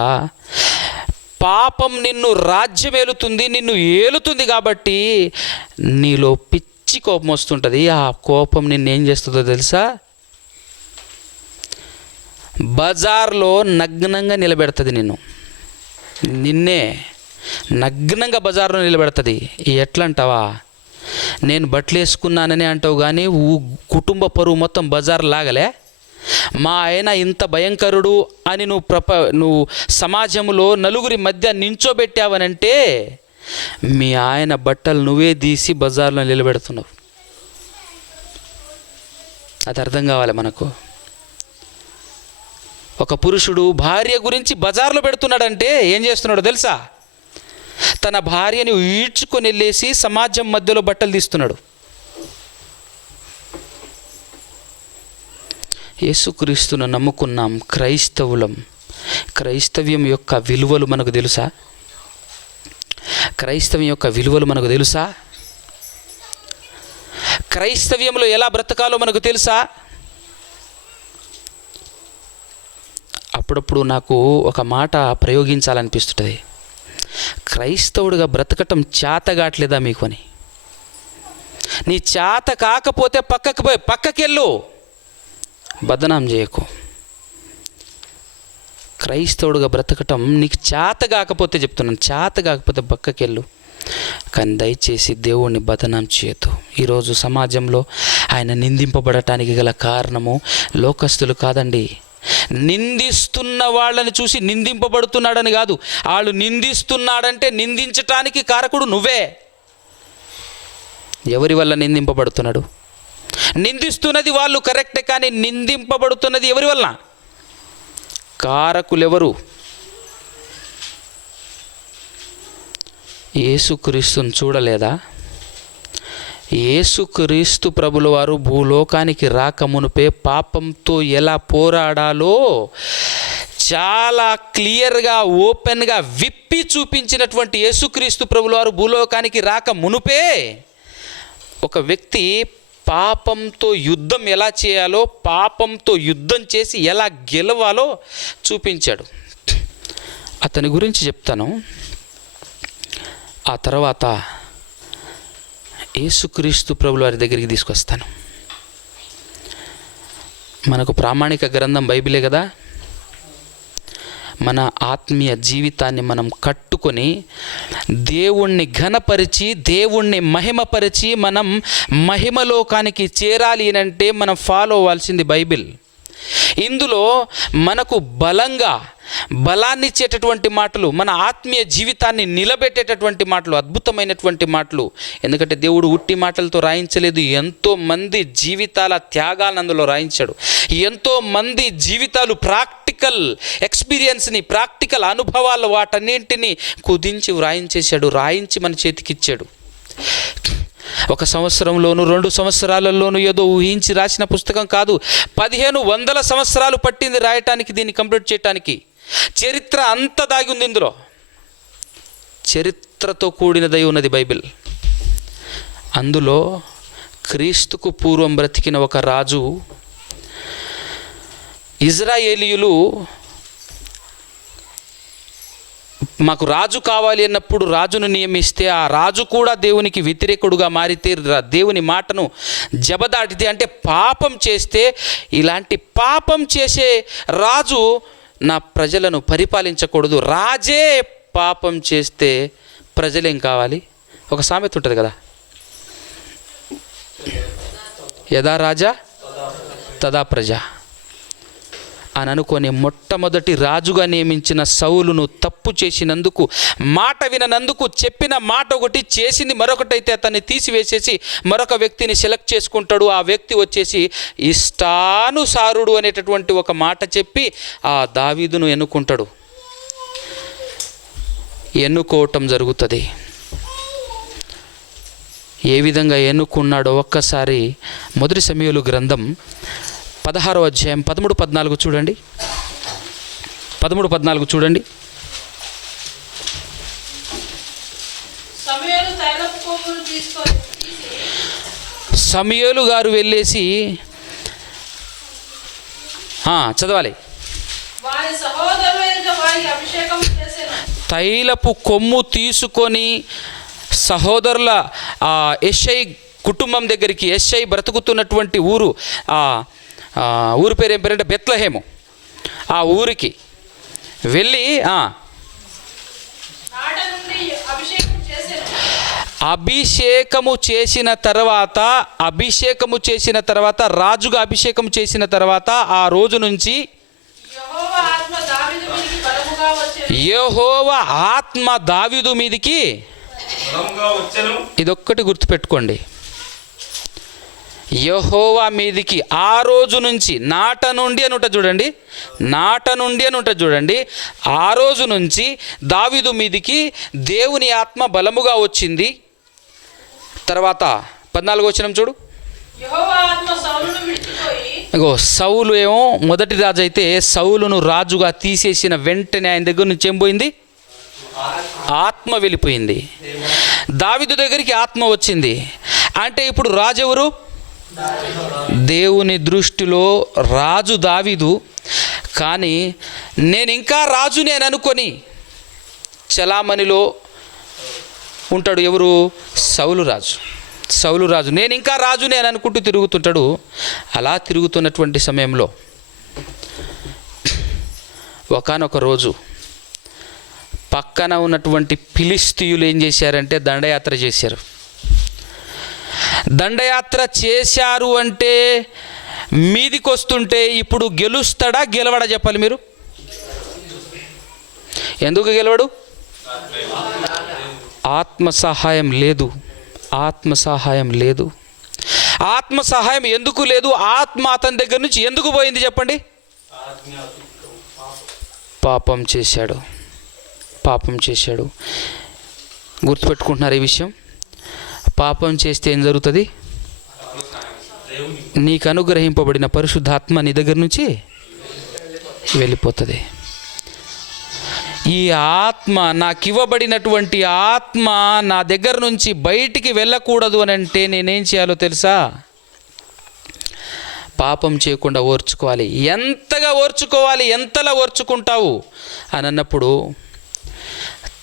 పాపం నిన్ను రాజ్యమేలుతుంది, నిన్ను ఏలుతుంది కాబట్టి నీలో పిచ్చి కోపం వస్తుంటుంది. ఆ కోపం నిన్నేం చేస్తుందో తెలుసా? బజార్లో నగ్నంగా నిలబెడుతుంది. నిన్నే నగ్నంగా బజార్లో నిలబెడుతుంది. ఎట్లా అంటావా? నేను బట్టలు వేసుకున్నానని అంటావు, కానీ కుటుంబ పరువు మొత్తం బజార్ లాగలే. మా ఆయన ఇంత భయంకరుడు అని నువ్వు సమాజంలో నలుగురి మధ్య నించోబెట్టావనంటే మీ ఆయన బట్టలు నువ్వే తీసి బజార్లో నిలబెడుతున్నావు. అది అర్థం కావాలి మనకు. ఒక పురుషుడు భార్య గురించి బజార్లో పెడుతున్నాడంటే ఏం చేస్తున్నాడో తెలుసా? తన భార్యని ఈడ్చుకొని వెళ్ళేసి సమాజం మధ్యలో బట్టలు తీస్తున్నాడు. యేసుక్రీస్తును నమ్ముకున్నాం, క్రైస్తవులం. క్రైస్తవ్యం యొక్క విలువలు మనకు తెలుసా? క్రైస్తవ్యం యొక్క విలువలు మనకు తెలుసా? క్రైస్తవ్యంలో ఎలా బ్రతకాలో మనకు తెలుసా? అప్పుడప్పుడు నాకు ఒక మాట ప్రయోగించాలనిపిస్తుంటుంది. క్రైస్తవుడిగా బ్రతకటం చేతగాట్లేదా మీకు అని. నీ చేత కాకపోతే పక్కకెళ్ళు, బదనాం చేయకు. క్రైస్తవుడిగా బ్రతకటం నీకు చేత కాకపోతే, చెప్తున్నాను, చేత కాకపోతే పక్కకెళ్ళు. కానీ దయచేసి దేవుణ్ణి బదనాం చేయొద్దు. ఈరోజు సమాజంలో ఆయన నిందింపబడటానికి గల కారణము లోకస్తులు కాదండి. నిందిస్తున్న వాళ్ళని చూసి నిందింపబడుతున్నాడని కాదు, వాళ్ళు నిందిస్తున్నాడంటే నిందించటానికి కారకుడు నువ్వే. ఎవరి వల్ల నిందింపబడుతున్నాడు? నిందిస్తున్నది వాళ్ళు కరెక్టే, కానీ నిందింపబడుతున్నది ఎవరి వల్ల? కారకులెవరు? యేసుక్రీస్తుని చూడలేదా? యేసుక్రీస్తు ప్రభుల వారు భూలోకానికి రాకమునుపే పాపంతో ఎలా పోరాడాలో చాలా క్లియర్గా, ఓపెన్గా విప్పి చూపించినటువంటి యేసుక్రీస్తు ప్రభుల వారు భూలోకానికి రాక మునుపే ఒక వ్యక్తి పాపంతో యుద్ధం ఎలా చేయాలో, పాపంతో యుద్ధం చేసి ఎలా గెలవాలో చూపించాడు. అతని గురించి చెప్తాను. ఆ తర్వాత యేసుక్రీస్తు ప్రభుల వారి దగ్గరికి తీసుకొస్తాను. మనకు ప్రామాణిక గ్రంథం బైబిలే కదా. మన ఆత్మీయ జీవితాన్ని మనం కట్టుకొని దేవుణ్ణి ఘనపరిచి, దేవుణ్ణి మహిమపరిచి మనం మహిమలోకానికి చేరాలి అంటే మనం ఫాలో అవ్వాల్సింది బైబిల్. ఇందులో మనకు బలాన్ని ఇచ్చేటటువంటి మాటలు, మన ఆత్మీయ జీవితాన్ని నిలబెట్టేటటువంటి మాటలు, అద్భుతమైనటువంటి మాటలు. ఎందుకంటే దేవుడు ఉట్టి మాటలతో రాయించలేదు, ఎంతోమంది జీవితాల త్యాగాలను అందులో రాయించాడు. ఎంతోమంది జీవితాలు ప్రాక్టికల్ ఎక్స్పీరియన్స్ని, ప్రాక్టికల్ అనుభవాలు, వాటన్నింటినీ కుదించి వ్రాయించేశాడు, రాయించి మన చేతికిచ్చాడు. 1 సంవత్సరంలోనూ 2 సంవత్సరాలలోనూ ఏదో ఊహించి రాసిన పుస్తకం కాదు. 1500 సంవత్సరాలు పట్టింది రాయటానికి, దీన్ని కంప్లీట్ చేయటానికి. చరిత్ర అంతా దాగి ఉంది ఇందులో. చరిత్రతో కూడినదై ఉన్నది బైబిల్. అందులో క్రీస్తుకు పూర్వం బ్రతికిన ఒక రాజు, ఇజ్రాయేలీయులు మాకు రాజు కావాలి అన్నప్పుడు రాజును నియమిస్తే ఆ రాజు కూడా దేవునికి వ్యతిరేకుడుగా మారితే, దేవుని మాటను జబదాటితే, అంటే పాపం చేస్తే, ఇలాంటి పాపం చేసే రాజు నా ప్రజలను పరిపాలించకూడదు. రాజే పాపం చేస్తే ప్రజలేం కావాలి? ఒక సామెత ఉంటుంది కదా, యదా రాజా తదా ప్రజ అని అనుకొని మొట్టమొదటి రాజుగా నియమించిన సౌలును తప్పు చేసినందుకు, మాట విననందుకు, చెప్పిన మాట ఒకటి, చేసింది మరొకటైతే అతన్ని తీసివేసేసి మరొక వ్యక్తిని సెలెక్ట్ చేసుకుంటాడు. ఆ వ్యక్తి వచ్చేసి ఇష్టానుసారుడు అనేటటువంటి ఒక మాట చెప్పి ఆ దావీదును ఎన్నుకుంటాడు. ఎన్నుకోవటం జరుగుతుంది. ఏ విధంగా ఎన్నుకున్నాడో ఒక్కసారి 1 సమూయేలు గ్రంథం 16వ అధ్యాయం 13-14 చూడండి. 13-14 చూడండి. సమూయేలు గారు వెళ్ళేసి చదవాలి. తైలపు కొమ్ము తీసుకొని సహోదరుల యెషై కుటుంబం దగ్గరికి, యెషై బ్రతుకుతున్నటువంటి ఊరు పేరు ఏం పేరంటే బెత్లెహేము. ఆ ఊరికి వెళ్ళి అభిషేకము చేసిన తర్వాత రాజుగా అభిషేకం చేసిన తర్వాత ఆ రోజు నుంచి యెహోవా ఆత్మ దావీదు మీదికి, ఇదొక్కటి గుర్తుపెట్టుకోండి, యెహోవా మీదికి ఆ రోజు నుంచి, నాట నుండి అని ఉంటుంది చూడండి, ఆ రోజు నుంచి దావీదు మీదికి దేవుని ఆత్మ బలముగా వచ్చింది. తర్వాత 14వ వచనం చూడు. సౌలు ఏమో మొదటి రాజు అయితే, సౌలును రాజుగా తీసేసిన వెంటనే ఆయన దగ్గర నుంచి ఏం పోయింది? ఆత్మ వెళ్ళిపోయింది. దావీదు దగ్గరికి ఆత్మ వచ్చింది. అంటే ఇప్పుడు రాజు ఎవరు? దేవుని దృష్టిలో రాజు దావీదు. కానీ నేను ఇంకా రాజుని అని అనుకొని చలామణిలో ఉంటాడు. ఎవరు? సౌలు రాజు. నేను ఇంకా రాజుని అని అనుకుంటూ తిరుగుతుంటాడు. అలా తిరుగుతున్నటువంటి సమయంలో ఒకానొక రోజు పక్కన ఉన్నటువంటి ఫిలిస్తీయులు ఏం చేశారంటే దండయాత్ర చేశారు. దండయాత్ర చేశారు అంటే మీదికి వస్తుంటే ఇప్పుడు గెలుస్తాడా గెలవడా చెప్పాలి మీరు? ఎందుకు గెలవడు? ఆత్మ సహాయం లేదు. ఆత్మ సహాయం లేదు. ఆత్మ సహాయం ఎందుకు లేదు? ఆత్మ అతని దగ్గర నుంచి ఎందుకు పోయింది చెప్పండి? పాపం చేశాడు. పాపం చేశాడు. గుర్తుపెట్టుకుంటున్నారు ఈ విషయం? పాపం చేస్తే ఏం జరుగుతుంది? నీకు అనుగ్రహింపబడిన పరిశుద్ధాత్మ నీ దగ్గర నుంచి వెళ్ళిపోతుంది. ఈ ఆత్మ, నాకు ఇవ్వబడినటువంటి ఆత్మ నా దగ్గర నుంచి బయటికి వెళ్ళకూడదు అని అంటే నేనేం చేయాలో తెలుసా? పాపం చేయకుండా ఓర్చుకోవాలి. ఎంతగా ఓర్చుకోవాలి? ఎంతలా ఓర్చుకుంటావు అని అన్నప్పుడు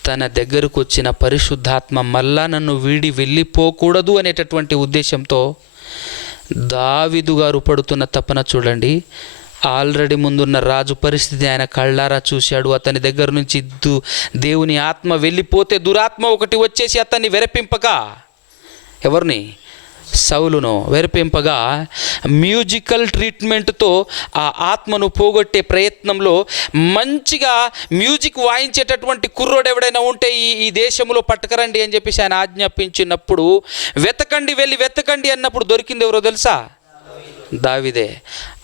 తన దగ్గరకు వచ్చిన పరిశుద్ధాత్మ మళ్ళా నన్ను వీడి వెళ్ళిపోకూడదు అనేటటువంటి ఉద్దేశంతో దావీదు గారు పడుతున్న తపన చూడండి. ఆల్రెడీ ముందున్న రాజు పరిస్థితి ఆయన కళ్ళారా చూశాడు. అతని దగ్గర నుంచి దేవుని ఆత్మ వెళ్ళిపోతే దురాత్మ ఒకటి వచ్చేసి అతన్ని వెరపింపగా, ఎవరిని? సౌలును వెరపింపగా మ్యూజికల్ ట్రీట్మెంట్తో ఆ ఆత్మను పోగొట్టే ప్రయత్నంలో మంచిగా మ్యూజిక్ వాయించేటటువంటి కుర్రోడు ఎవడైనా ఉంటే ఈ దేశంలో పట్టుకరండి అని చెప్పేసి ఆయన ఆజ్ఞాపించినప్పుడు వెతకండి, వెళ్ళి వెతకండి అన్నప్పుడు దొరికింది ఎవరో తెలుసా? దావీదే.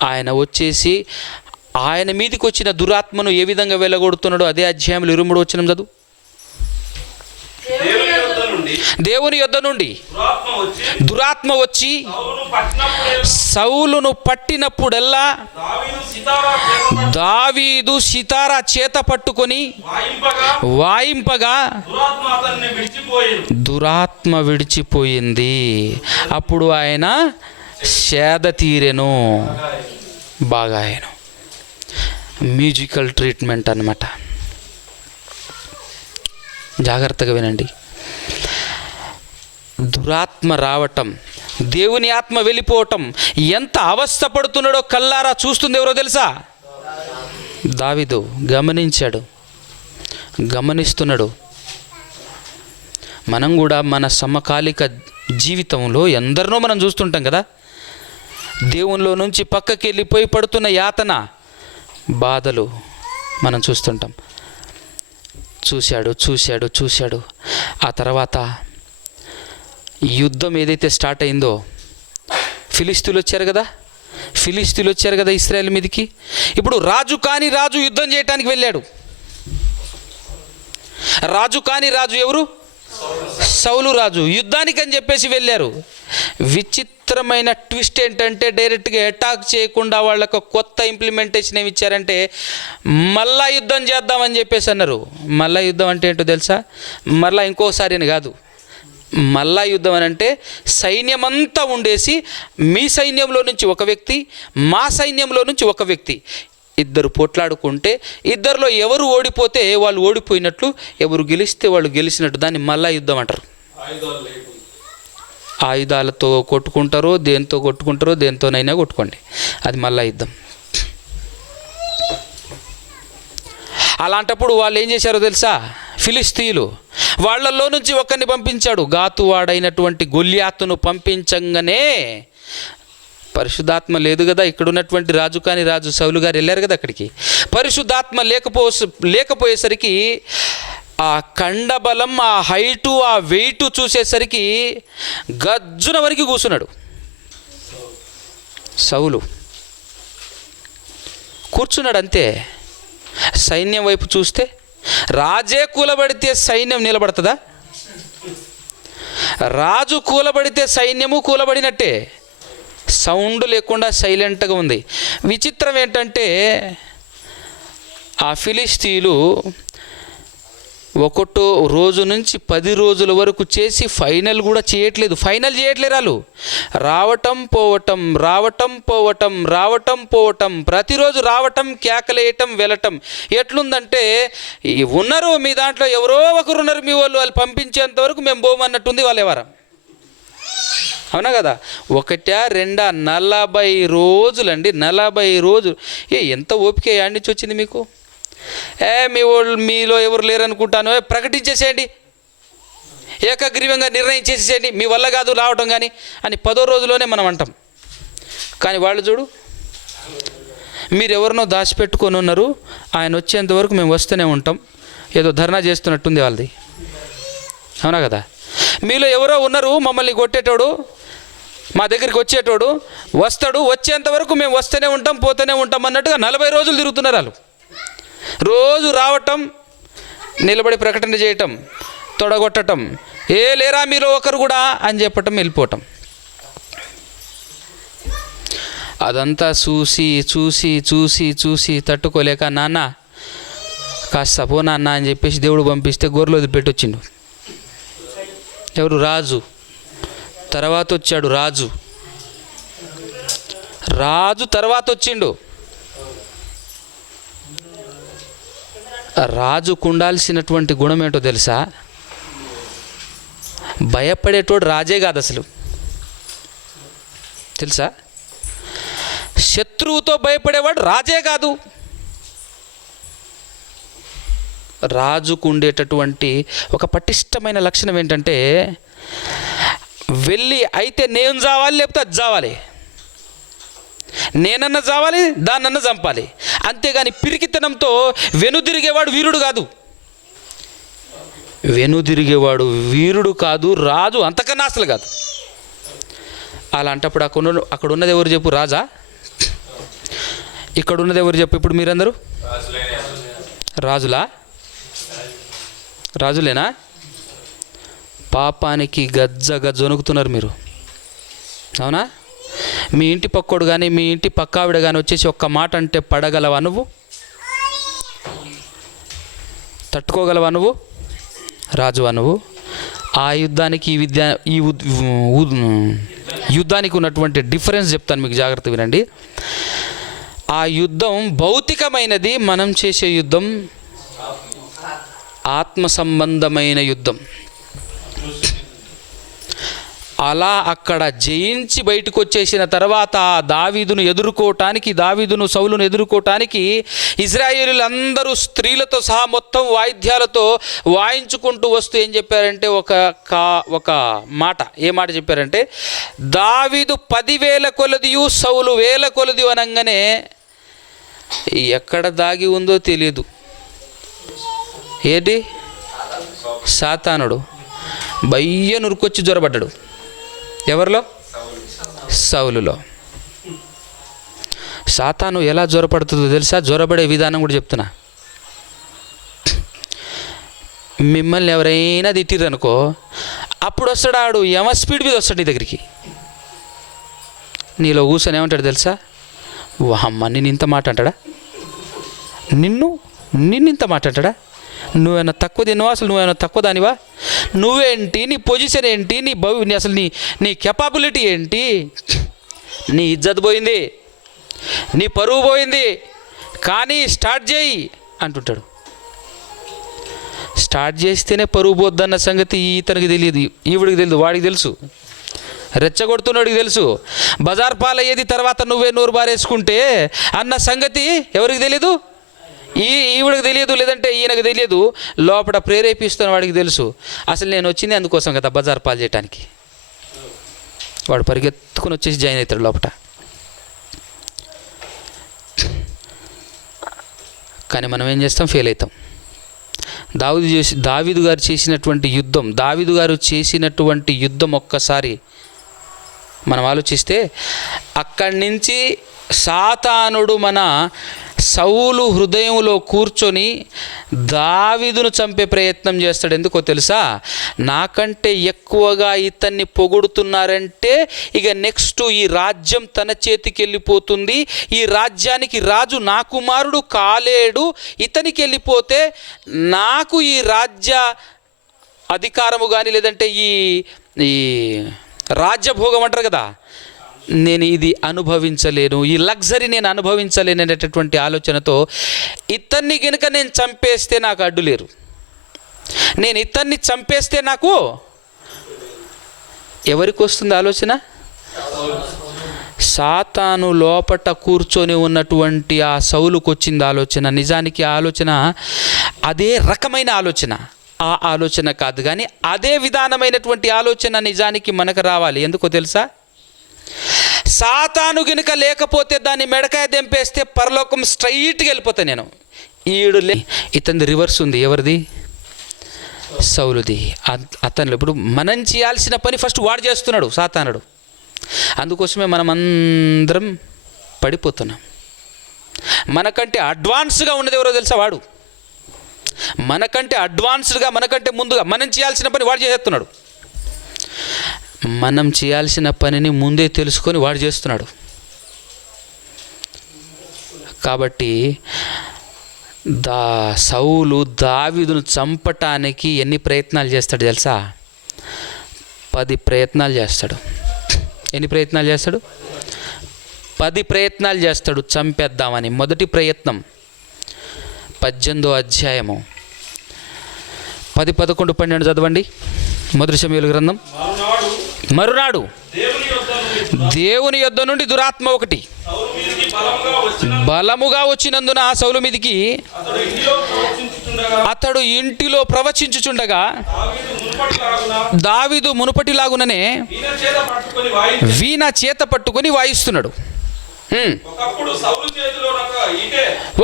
ఆయన వచ్చేసి ఆయన మీదకి వచ్చిన దురాత్మను ఏ విధంగా వెళ్ళగొడుతున్నాడో అదే అధ్యాయంలో 23 వచనం చదువు. దేవుని యొద్ద నుండి దురాత్మ వచ్చి సౌలును పట్టినప్పుడల్లా దావీదు సితారా చేత పట్టుకొని వాయింపగా దురాత్మ విడిచిపోయింది. అప్పుడు ఆయన సేద తీరెను, బాగా ఆయను. మ్యూజికల్ ట్రీట్మెంట్ అన్నమాట. జాగ్రత్తగా వినండి. దురాత్మ రావటం, దేవుని ఆత్మ వెళ్ళిపోవటం, ఎంత అవస్థపడుతున్నాడో కల్లారా చూస్తుంది ఎవరో తెలుసా? దావీదు గమనించాడు, గమనిస్తున్నాడు. మనం కూడా మన సమకాలిక జీవితంలో ఎందరినో మనం చూస్తుంటాం కదా, దేవునిలో నుంచి పక్కకి వెళ్ళిపోయి పడుతున్న యాతన, బాధలు మనం చూస్తుంటాం. చూశాడు. ఆ తర్వాత యుద్ధం ఏదైతే స్టార్ట్ అయిందో, ఫిలిస్తీన్లు వచ్చారు కదా ఇశ్రాయేల్ మీదకి. ఇప్పుడు రాజు కాని రాజు యుద్ధం చేయటానికి వెళ్ళాడు. రాజు కాని రాజు ఎవరు? సౌలు రాజు. యుద్ధానికి అని చెప్పేసి వెళ్ళారు. విచిత్రమైన ట్విస్ట్ ఏంటంటే డైరెక్ట్గా అటాక్ చేయకుండా వాళ్ళకు కొత్త ఇంప్లిమెంటేషన్ ఏమి ఇచ్చారంటే మళ్ళా యుద్ధం చేద్దామని చెప్పేసి అన్నారు. మళ్ళా యుద్ధం అంటే ఏంటో తెలుసా? మళ్ళా ఇంకోసారి అని కాదు. మళ్ళా యుద్ధం అని అంటే సైన్యమంతా ఉండేసి మీ సైన్యంలో నుంచి ఒక వ్యక్తి, మా సైన్యంలో నుంచి ఒక వ్యక్తి, ఇద్దరు పోట్లాడుకుంటే ఇద్దరిలో ఎవరు ఓడిపోతే వాళ్ళు ఓడిపోయినట్లు, ఎవరు గెలిస్తే వాళ్ళు గెలిచినట్టు. దాన్ని మళ్ళా యుద్ధం అంటారు. ఆయుధాలతో కొట్టుకుంటారో దేంతో కొట్టుకుంటారో, దేంతోనైనా కొట్టుకోండి, అది మళ్ళా యుద్ధం. అలాంటప్పుడు వాళ్ళు ఏం చేశారో తెలుసా? ఫిలిస్తీయులు వాళ్ళల్లో నుంచి ఒకరిని పంపించాడు. గాతు వాడైనటువంటి గొల్యాతును పంపించంగానే పరిశుద్ధాత్మ లేదు కదా. ఇక్కడ ఉన్నటువంటి రాజు కాని రాజు సౌలు గారు వెళ్ళారు కదా అక్కడికి. పరిశుద్ధాత్మ లేకపోయేసరికి ఆ కండబలం, ఆ హైటు, ఆ వెయిట్ చూసేసరికి గజ్జున వరకు కూర్చున్నాడు. సౌలు కూర్చున్నాడు అంతే. సైన్యం వైపు చూస్తే రాజే కూలబడితే సైన్యం నిలబడుతుందా? రాజు కూలబడితే సైన్యము కూలబడినట్టే. సౌండ్ లేకుండా సైలెంట్గా ఉంది. విచిత్రం ఏంటంటే ఆ ఫిలిస్తీయులు ఒకటో రోజు నుంచి 10 రోజుల వరకు చేసి ఫైనల్ కూడా చేయట్లేదు. వాళ్ళు రావటం పోవటం, ప్రతిరోజు రావటం, కేకలేయటం, వెళ్ళటం. ఎట్లుందంటే ఉన్నారు మీ దాంట్లో ఎవరో ఒకరు ఉన్నారు, మీ వాళ్ళు పంపించేంత వరకు మేము పోమన్నట్టుంది వాళ్ళ ఎవరం. అవునా కదా? 1 2 40 రోజులండి. 40 రోజులు. ఎంత ఓపిక యాడ్ నుంచి వచ్చింది మీకు? మీ వాళ్ళు మీలో ఎవరు లేరనుకుంటాను, ప్రకటించేసేయండి, ఏకగ్రీవంగా నిర్ణయం చేసేసేయండి, మీ వల్ల కాదు రావటం కానీ అని 10వ రోజులోనే మనం అంటాం. కానీ వాళ్ళు చూడు, మీరెవరినో దాచిపెట్టుకొని ఉన్నారు, ఆయన వచ్చేంత వరకు మేము వస్తూనే ఉంటాం, ఏదో ధర్నా చేస్తున్నట్టుంది వాళ్ళది. అవునా కదా? మీలో ఎవరో ఉన్నారు మమ్మల్ని కొట్టేటోడు, మా దగ్గరికి వచ్చేటోడు, వస్తాడు, వచ్చేంత వరకు మేము వస్తూనే ఉంటాం పోతూనే ఉంటాం అన్నట్టుగా 40 రోజులు తిరుగుతున్నారు వాళ్ళు. రోజు రావటం, నిలబడి ప్రకటన చేయటం, తొడగొట్టటం, ఏ లేరా మీలో ఒకరు కూడా అని చెప్పటం, వెళ్ళిపోవటం. అదంతా చూసి చూసి చూసి చూసి తట్టుకోలేక, నాన్న కాస్త పో నాన్న అని చెప్పేసి దేవుడు పంపిస్తే గొర్రెలు వదిలిపెట్టొచ్చిండు. ఎవరు? రాజు. తర్వాత వచ్చాడు రాజు. రాజు తర్వాత వచ్చిండు. రాజుకు ఉండాల్సినటువంటి గుణం ఏంటో తెలుసా? భయపడేటోడు రాజే కాదు అసలు, తెలుసా? శత్రువుతో భయపడేవాడు రాజే కాదు. రాజుకు ఉండేటటువంటి ఒక పటిష్టమైన లక్షణం ఏంటంటే, వెళ్ళి అయితే నేను చావాలి, లేకపోతే అది చావాలి, నేనన్నా చావాలి, దాన్నన్నా చంపాలి. అంతేగాని పిరికితనంతో వెనుదిరిగేవాడు వీరుడు కాదు. వెనుదిరిగేవాడు వీరుడు కాదు, రాజు అంతకన్నా అసలు కాదు. అలాంటప్పుడు అక్కడ ఉన్నది ఎవరు చెప్పు? రాజా? ఇక్కడ ఉన్నది ఎవరు చెప్పు? ఇప్పుడు మీరందరూ రాజులా? రాజులేనా? పాపానికి గజ్జొనుకుతున్నారు మీరు. అవునా? మీ ఇంటి పక్కోడు కానీ మీ ఇంటి పక్కావిడ కానీ వచ్చేసి ఒక్క మాట అంటే పడగలవా నువ్వు? తట్టుకోగలవా నువ్వు? రాజువా నువ్వు? ఆ యుద్ధానికి ఈ యుద్ధానికి ఉన్నటువంటి డిఫరెన్స్ చెప్తాను మీకు, జాగ్రత్త వినండి. ఆ యుద్ధం భౌతికమైనది, మనం చేసే యుద్ధం ఆత్మ సంబంధమైన యుద్ధం. అలా అక్కడ జయించి బయటకు వచ్చేసిన తర్వాత దావీదును సౌలును ఎదుర్కోవటానికి ఇశ్రాయేలీయులందరూ స్త్రీలతో సహా మొత్తం వాయిద్యాలతో వాయించుకుంటూ వస్తూ ఏం చెప్పారంటే, ఒక మాట, ఏ మాట చెప్పారంటే, దావీదు 10,000 కొలదియు సౌలు 1,000 కొలదియు అనగానే ఎక్కడ దాగి ఉందో తెలియదు. ఏంటి? సాతానుడు బయ్య నురుకొచ్చి జ్వరపడ్డాడు. ఎవరిలో? సౌలులో. సాతాను ఎలా జ్వరపడుతుందో తెలుసా? జ్వరపడే విధానం కూడా చెప్తున్నా. మిమ్మల్ని ఎవరైనా తిట్టిరనుకో, అప్పుడు వస్తాడు ఆడు, యమ స్పీడ్ మీద వస్తాడు నీ దగ్గరికి. నీలో కూర్చొని ఏమంటాడు తెలుసా? అమ్మ నిన్ను ఇంత మాట అంటాడా? నిన్ను ఇంత మాట అంటాడా? నువ్వేమైనా తక్కువ తిన్నావా? అసలు నువ్వేమైనా తక్కువ దానివా? నువ్వేంటి? నీ పొజిషన్ ఏంటి? అసలు నీ కెపాబిలిటీ ఏంటి? నీ ఇజ్జత్ పోయింది, నీ పరువు పోయింది, కానీ స్టార్ట్ చేయి అంటుంటాడు. స్టార్ట్ చేస్తేనే పరువు పోద్దన్న సంగతి ఇతనికి తెలియదు, ఈవిడికి తెలియదు, వాడికి తెలుసు. రెచ్చగొడుతున్నాడికి తెలుసు. బజార్ పాలయ్యేది తర్వాత నువ్వే నోరు బారేసుకుంటే అన్న సంగతి ఎవరికి తెలియదు? ఈవిడికి తెలియదు, లేదంటే ఈయనకు తెలియదు. లోపల ప్రేరేపిస్తున్న వాడికి తెలుసు. అసలు నేను వచ్చింది అందుకోసం కదా, బజార్ పాలు చేయడానికి. వాడు పరిగెత్తుకుని వచ్చేసి జాయిన్ అవుతాడు లోపల. కానీ మనం ఏం చేస్తాం? ఫెయిల్ అవుతాం. దావీదు గారు చేసినటువంటి యుద్ధం ఒక్కసారి మనం ఆలోచిస్తే, అక్కడి నుంచి సాతానుడు మన సౌలు హృదయంలో కూర్చొని దావీదును చంపే ప్రయత్నం చేస్తాడు. ఎందుకో తెలుసా? నాకంటే ఎక్కువగా ఇతన్ని పొగుడుతున్నారంటే ఇక నెక్స్ట్ ఈ రాజ్యం తన చేతికి వెళ్ళిపోతుంది, ఈ రాజ్యానికి రాజు నా కుమారుడు కాలేడు, ఇతనికి వెళ్ళిపోతే నాకు ఈ రాజ్య అధికారము కానీ లేదంటే ఈ రాజ్యభోగం అంటారు కదా, నేను ఇది అనుభవించలేను, ఈ లగ్జరీ నేను అనుభవించలేను అనేటటువంటి ఆలోచనతో ఇతన్ని కనుక నేను చంపేస్తే నాకు అడ్డు లేరు, నేను ఇతన్ని చంపేస్తే నాకు ఎవరికి వస్తుంది ఆలోచన? సాతాను లోపట కూర్చొని ఉన్నటువంటి ఆ సౌలుకు వచ్చింది ఆలోచన. నిజానికి ఆ ఆలోచన అదే రకమైన ఆలోచన, ఆ ఆలోచన కాదు, కానీ అదే విధానమైనటువంటి ఆలోచన నిజానికి మనకు రావాలి. ఎందుకో తెలుసా? సాతాను గనుక లేకపోతే దాన్ని మెడకాయ దెంపేస్తే పరలోకం స్ట్రైట్గా వెళ్ళిపోతా నేను. ఇతని రివర్స్ ఉంది. ఎవరిది? సౌలుది. అతను ఇప్పుడు మనం చేయాల్సిన పని ఫస్ట్ వాడు చేస్తున్నాడు, సాతానుడు. అందుకోసమే మనం అందరం పడిపోతున్నాం. మనకంటే అడ్వాన్స్గా ఉన్నది ఎవరో తెలుసా? వాడు. మనకంటే అడ్వాన్స్డ్గా, మనకంటే ముందుగా మనం చేయాల్సిన పని వాడు చేస్తున్నాడు. మనం చేయాల్సిన పనిని ముందే తెలుసుకొని వాడు చేస్తున్నాడు. కాబట్టి సౌలు దావీదును చంపటానికి ఎన్ని ప్రయత్నాలు చేస్తాడు తెలుసా? 10 ప్రయత్నాలు చేస్తాడు. ఎన్ని ప్రయత్నాలు చేస్తాడు? 10 ప్రయత్నాలు చేస్తాడు చంపేద్దామని. మొదటి ప్రయత్నం 18వ అధ్యాయము 10, 11, 12 చదవండి. మొదటి సమూయేలు గ్రంథం. మరునాడు దేవుని యొద్ద నుండి దురాత్మ ఒకటి బలముగా వచ్చినందున సౌలు మీదికి అతడు ఇంటిలో ప్రవచించుచుండగా దావీదు మునుపటిలాగుననే వీణ చేత పట్టుకొని వాయిస్తున్నాడు.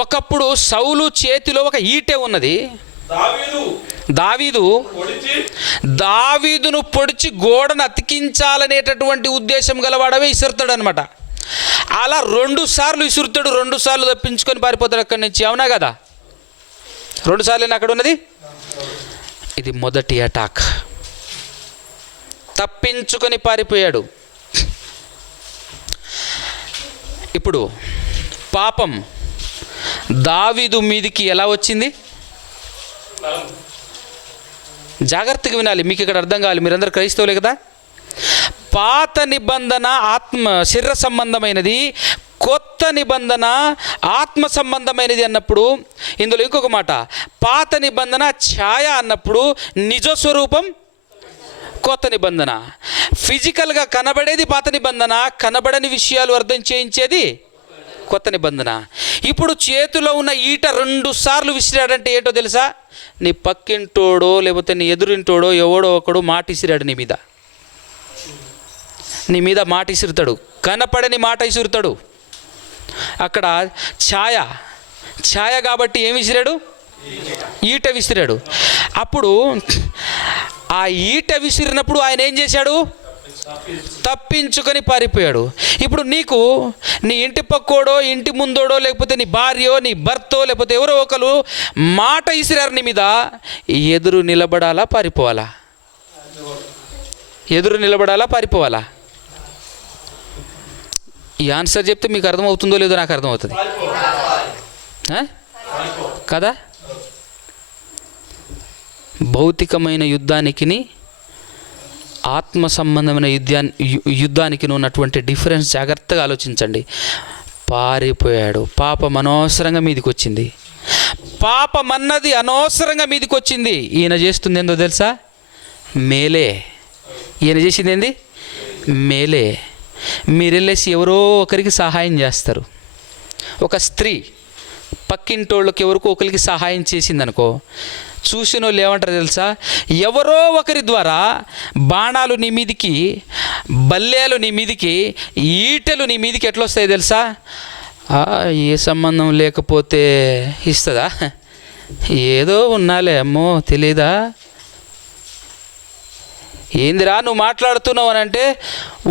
ఒకప్పుడు సౌలు చేతిలో ఒక ఈటె ఉన్నది. దావీదును పొడిచి గోడను అతికించాలనేటటువంటి ఉద్దేశం గలవాడవే విసురుతాడు అనమాట. అలా 2 సార్లు విసురుతాడు, 2 సార్లు తప్పించుకొని పారిపోతాడు అక్కడి నుంచి. అవునా కదా? 2 సార్లు అక్కడ ఉన్నది. ఇది మొదటి అటాక్. తప్పించుకొని పారిపోయాడు. ఇప్పుడు పాపం దావీదు మీదికి ఎలా వచ్చింది? జాగ్రత్తగా వినాలి, మీకు ఇక్కడ అర్థం కావాలి. మీరందరూ క్రైస్తవులే కదా? పాత నిబంధన శరీర సంబంధమైనది, కొత్త నిబంధన ఆత్మ సంబంధమైనది అన్నప్పుడు ఇందులో ఇంకొక మాట, పాత నిబంధన ఛాయ అన్నప్పుడు నిజ స్వరూపం కొత్త నిబంధన. ఫిజికల్గా కనబడేది పాత నిబంధన, కనబడని విషయాలు అర్థం చేయించేది కొత్త నిబంధన. ఇప్పుడు చేతిలో ఉన్న ఈట 2 సార్లు విసిరాడంటే ఏంటో తెలుసా? నీ పక్కింటోడో లేకపోతే నీ ఎదురింటోడో ఎవడో ఒకడు మాట ఇసిరాడు నీ మీద మాట ఇసురుతాడు, కనపడని మాట ఇసురుతాడు. అక్కడ ఛాయ కాబట్టి ఏమి విసిరాడు? ఈట విసిరాడు. అప్పుడు ఆ ఈట విసిరినప్పుడు ఆయన ఏం చేశాడు? తప్పించుకొని పారిపోయాడు. ఇప్పుడు నీకు నీ ఇంటి పక్కోడో, ఇంటి ముందోడో, లేకపోతే నీ భార్యో, నీ భర్తో, లేకపోతే ఎవరో ఒకరు మాట ఇసిరారు నీ మీద, ఎదురు నిలబడాలా పారిపోవాలా? ఎదురు నిలబడాలా పారిపోవాలా? ఈ ఆన్సర్ చెప్తే మీకు అర్థమవుతుందో లేదో నాకు అర్థమవుతుంది కదా? భౌతికమైన యుద్ధానికి ఆత్మ సంబంధమైన యుద్ధానికి ఉన్నటువంటి డిఫరెన్స్ జాగ్రత్తగా ఆలోచించండి. పారిపోయాడు. పాపం అనవసరంగా మీదికి వచ్చింది. పాపం అన్నది అనవసరంగా మీదికి వచ్చింది. ఈయన చేస్తుంది ఏందో తెలుసా? మేలే. ఈయన చేసింది ఏంది? మేలే. మీరు వెళ్ళేసి ఎవరో ఒకరికి సహాయం చేస్తారు. ఒక స్త్రీ పక్కింటోళ్ళకి ఎవరికో ఒకరికి సహాయం చేసిందనుకో, చూసిన వాళ్ళు ఏమంటారు తెలుసా? ఎవరో ఒకరి ద్వారా బాణాలు నీ మీదికి, బల్లేలు నీ మీదికి, ఈటెలు నీ మీదికి ఎట్లా వస్తాయి తెలుసా? ఏ సంబంధం లేకపోతే ఇస్తుందా? ఏదో ఉన్నాలే, అమ్మో తెలీదా? ఏందిరా నువ్వు మాట్లాడుతున్నావు అని అంటే,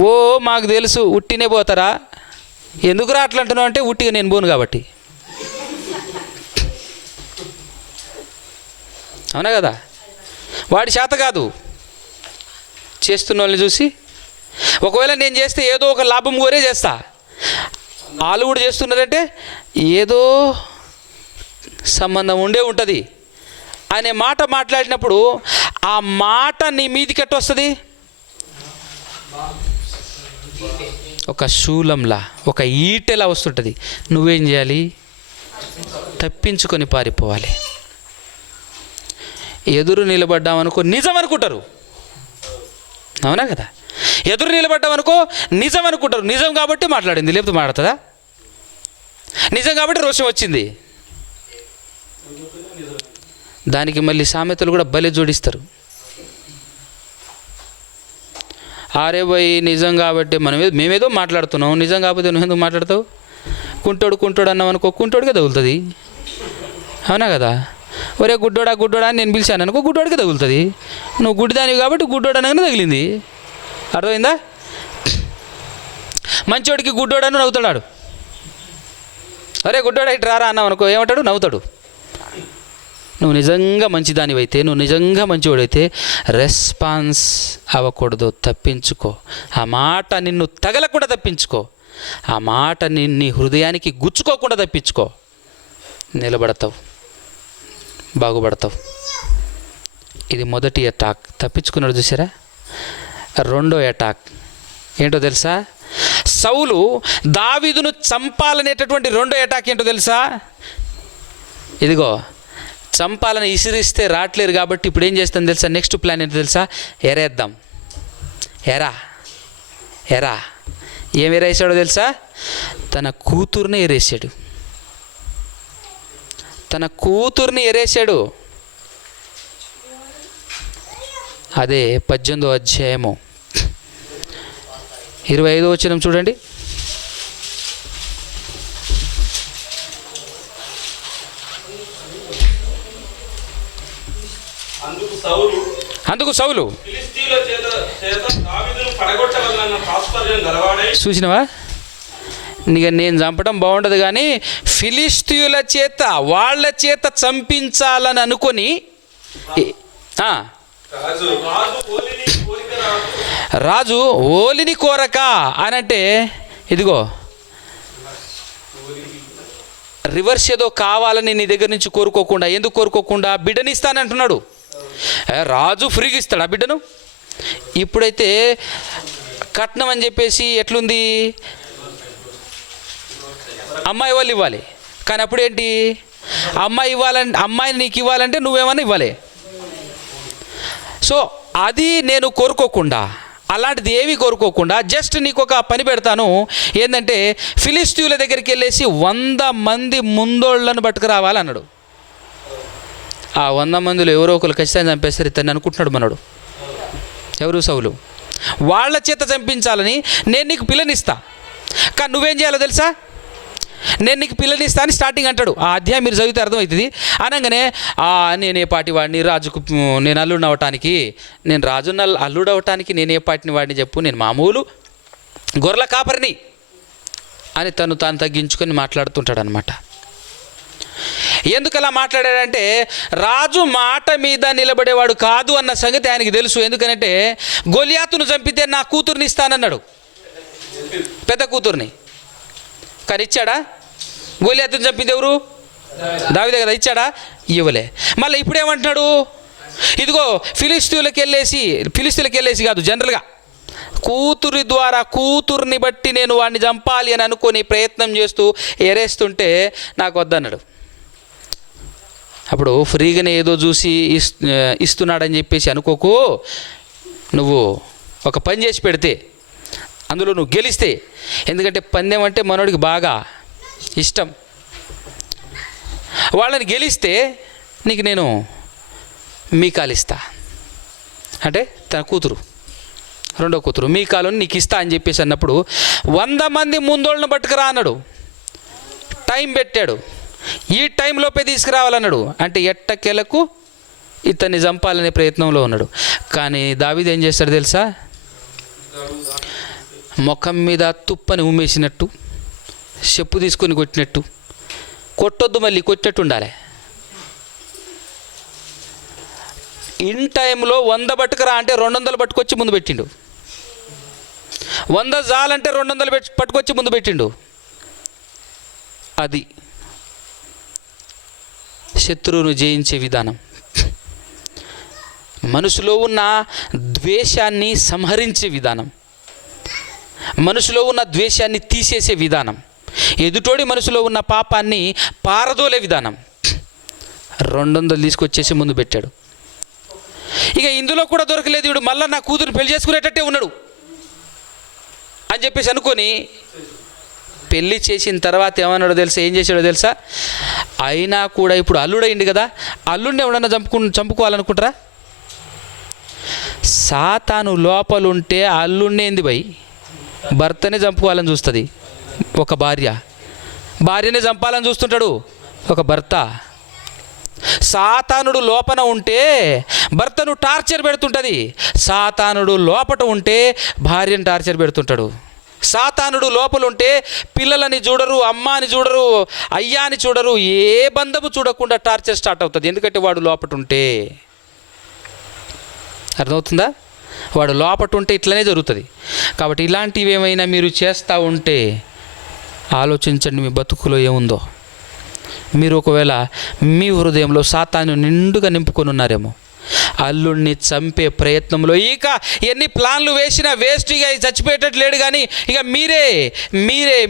ఓ మాకు తెలుసు, ఉట్టినే పోతారా? ఎందుకురా అట్లా అంటున్నావు అంటే, ఉట్టిగా నేను పోను కాబట్టి. అవునా కదా? వాడి చేత కాదు చేస్తున్న వాళ్ళని చూసి. ఒకవేళ నేను చేస్తే ఏదో ఒక లాభం కోరే చేస్తా, వాళ్ళు కూడా చేస్తున్నారంటే ఏదో సంబంధం ఉండే ఉంటుంది అనే మాట మాట్లాడినప్పుడు ఆ మాట నీ మీదికి ఎట్ట వస్తుంది? ఒక శూలంలా, ఒక ఈటెలా వస్తుంటుంది. నువ్వేం చేయాలి? తప్పించుకొని పారిపోవాలి. ఎదురు నిలబడ్డామనుకో నిజం అనుకుంటారు. అవునా కదా? ఎదురు నిలబడ్డామనుకో నిజం అనుకుంటారు, నిజం కాబట్టి మాట్లాడింది, లేకపోతే మాట్లాడుతుందా? నిజం కాబట్టి రోషం వచ్చింది. దానికి మళ్ళీ సామెతలు కూడా భలే జోడిస్తారు. ఆరే పోయి నిజం కాబట్టి మేమేదో మాట్లాడుతున్నాం, నిజం కాకపోతే నువ్వు ఎందుకు మాట్లాడతావు? కుంటోడు అన్నాం అనుకో, కుంటోడికే తగులుతుంది, అవునా కదా? ఒరే గుడ్డోడా అని నేను పిలిచాను అనుకో, గుడ్డోడికే తగులుతుంది. నువ్వు గుడ్డిదానివి కాబట్టి గుడ్డోడు అనగానే తగిలింది. అర్థమైందా? మంచోడికి గుడ్డోడను నవ్వుతాడు. అరే గుడ్డోడా ఇటు రారా అన్నావు అనుకో, ఏమంటాడు? నవ్వుతాడు. నువ్వు నిజంగా మంచిదానివైతే, నువ్వు నిజంగా మంచివాడైతే రెస్పాన్స్ అవ్వకూడదు, తప్పించుకో. ఆ మాట నిన్ను తగలకుండా తప్పించుకో, ఆ మాట నీ హృదయానికి గుచ్చుకోకుండా తప్పించుకో. నిలబడతావు, బాగుపడతావు. ఇది మొదటి అటాక్, తప్పించుకున్నాడు చూసారా? రెండో అటాక్ ఏంటో తెలుసా? సౌలు దావీదును చంపాలనేటటువంటి రెండో అటాక్ ఏంటో తెలుసా? ఇదిగో చంపాలని ఇసిరిస్తే రావట్లేరు కాబట్టి ఇప్పుడు ఏం చేస్తాను తెలుసా? నెక్స్ట్ ప్లాన్ ఏంటో తెలుసా? ఎరేద్దాం. ఎరా ఏం ఎరేసాడో తెలుసా? తన కూతుర్ని ఎరేసాడు. తన కూతుర్ని ఎరేసాడు. అదే 18వ అధ్యాయము 25వ వచనం చూడండి. అందుకు సౌలు చూసినవా? ఇక నేను చంపడం బాగుండదు కానీ ఫిలిస్తీయుల చేత, వాళ్ళ చేత చంపించాలని అనుకొని రాజు ఓలిని కోరక అని అంటే, ఇదిగో రివర్స్ ఏదో కావాలని నీ దగ్గర నుంచి కోరుకోకుండా, ఎందుకు కోరుకోకుండా? బిడ్డనిస్తానంటున్నాడు. రాజు ఫ్రీగా ఇస్తాడు ఆ బిడ్డను. ఇప్పుడైతే కట్నం అని చెప్పేసి ఎట్లుంది? అమ్మాయి వాళ్ళు ఇవ్వాలి. కానీ అప్పుడేంటి? అమ్మాయిని నీకు ఇవ్వాలంటే నువ్వేమన్నా ఇవ్వాలి. సో అది నేను కోరుకోకుండా, అలాంటిది ఏమీ కోరుకోకుండా జస్ట్ నీకు ఒక పని పెడతాను. ఏంటంటే ఫిలిస్తీయుల దగ్గరికి వెళ్ళేసి 100 మంది ముందోళ్ళను పట్టుకురావాలన్నాడు. ఆ 100 మందిలో ఎవరో ఒకరు ఖచ్చితంగా చంపేస్తారు ఇతన్ని అనుకుంటున్నాడు మనోడు. ఎవరు? సౌలు. వాళ్ళ చేత చంపించాలని నేను నీకు పిల్లనిస్తా, కానీ నువ్వేం చేయాలో తెలుసా? నేను నీకు పిల్లనిస్తా అని స్టార్టింగ్ అంటాడు. ఆ అధ్యాయం మీరు చదివితే అర్థమవుతుంది. అనగానే నేను ఏ పాటి వాడిని, రాజుకు నేను అల్లుడు అవటానికి, నేను రాజు అల్లుడు అవటానికి నేను ఏ పాటిని వాడిని చెప్పు, నేను మామూలు గొర్రెల కాపరిని అని తాను తగ్గించుకొని మాట్లాడుతుంటాడు అనమాట. ఎందుకు అలా మాట్లాడాడంటే రాజు మాట మీద నిలబడేవాడు కాదు అన్న సంగతి ఆయనకి తెలుసు. ఎందుకనంటే గొలియాతును చంపితే నా కూతుర్ని ఇస్తానన్నాడు, పెద్ద కూతుర్ని. కానీ ఇచ్చాడా? గొలియాతును చంపింది ఎవరు? దావీదే కదా. ఇచ్చాడా? ఇవ్వలే. మళ్ళీ ఇప్పుడేమంటున్నాడు? ఇదిగో ఫిలిస్తీయులకి వెళ్ళేసి కాదు, జనరల్గా కూతురి ద్వారా, కూతుర్ని బట్టి నేను వాడిని చంపాలి అని అనుకొని ప్రయత్నం చేస్తూ ఎరేస్తుంటే నాకు వద్దన్నాడు. అప్పుడు ఫ్రీగానే ఏదో చూసి ఇస్తున్నాడని చెప్పేసి అనుకోకు. నువ్వు ఒక పని చేసి పెడితే, అందులో నువ్వు గెలిస్తే, ఎందుకంటే పందెం అంటే మనోడికి బాగా ఇష్టం, వాళ్ళని గెలిస్తే నీకు నేను మీకాలు ఇస్తా. అంటే తన కూతురు, రెండో కూతురు మీకాలను నీకు ఇస్తా అని చెప్పేసి అన్నప్పుడు 100 మంది ముందోళ్ళను పట్టుకురా అన్నాడు. టైం పెట్టాడు. ఈ టైంలోపే తీసుకురావాలన్నాడు. అంటే ఎట్టకెలకు ఇతన్ని చంపాలనే ప్రయత్నంలో ఉన్నాడు. కానీ దావీదు ఏం చేస్తాడు తెలుసా? ముఖం మీద తుప్పని ఉమ్మేసినట్టు, చెప్పు తీసుకొని కొట్టినట్టు, కొట్టొద్దు మళ్ళీ కొట్టినట్టు ఉండాలి. ఇన్ టైంలో 100 పట్టుకురా అంటే 200 పట్టుకొచ్చి ముందు పెట్టిండు. 100 జాలంటే 200 పట్టుకొచ్చి ముందు పెట్టిండు. అది శత్రువును జయించే విధానం. మనసులో ఉన్న ద్వేషాన్ని సంహరించే విధానం, మనసులో ఉన్న ద్వేషాన్ని తీసేసే విధానం, ఎదుటోడి మనసులో ఉన్న పాపాన్ని పారదోలే విధానం. 200 తీసుకొచ్చేసి ముందు పెట్టాడు. ఇక ఇందులో కూడా దొరకలేదు. వీడు మళ్ళీ నా కూతురు పెళ్లి చేసుకునేటట్టే ఉన్నాడు. అని చెప్పేసి అనుకొని పెళ్ళి చేసిన తర్వాత ఏమన్నాడో తెలుసా, ఏం చేశాడో తెలుసా? అయినా కూడా ఇప్పుడు అల్లుడైంది కదా, అల్లుడిని ఎవడన్నా చంపుకోవాలనుకుంటారా? సాతాను లోపలుంటే అల్లుడిని ఏంది భయ్, భర్తనే చంపుకోవాలని చూస్తుంది ఒక భార్యనే చంపాలని చూస్తుంటాడు ఒక భర్త. సాతానుడు లోపన ఉంటే భర్తను టార్చర్ పెడుతుంటుంది, సాతానుడు లోపట ఉంటే భార్యను టార్చర్ పెడుతుంటాడు. సాతానుడు లోపలుంటే పిల్లలని చూడరు, అమ్మాని చూడరు, అయ్యాని చూడరు, ఏ బంధము చూడకుండా టార్చర్ స్టార్ట్ అవుతుంది. ఎందుకంటే వాడు లోపట ఉంటే. అర్థమవుతుందా? వాడు లోపట ఉంటే ఇట్లనే జరుగుతుంది. కాబట్టి ఇలాంటివి ఏమైనా మీరు చేస్తూ ఉంటే ఆలోచించండి, మీ బతుకులో ఏముందో. మీరు ఒకవేళ మీ హృదయంలో సాతాను నిండుగా నింపుకొని ఉన్నారేమో, అల్లుడిని చంపే ప్రయత్నంలో ఇక ఎన్ని ప్లాన్లు వేసినా వేస్ట్. ఇక చచ్చిపోయేటట్టు లేడు, కానీ ఇక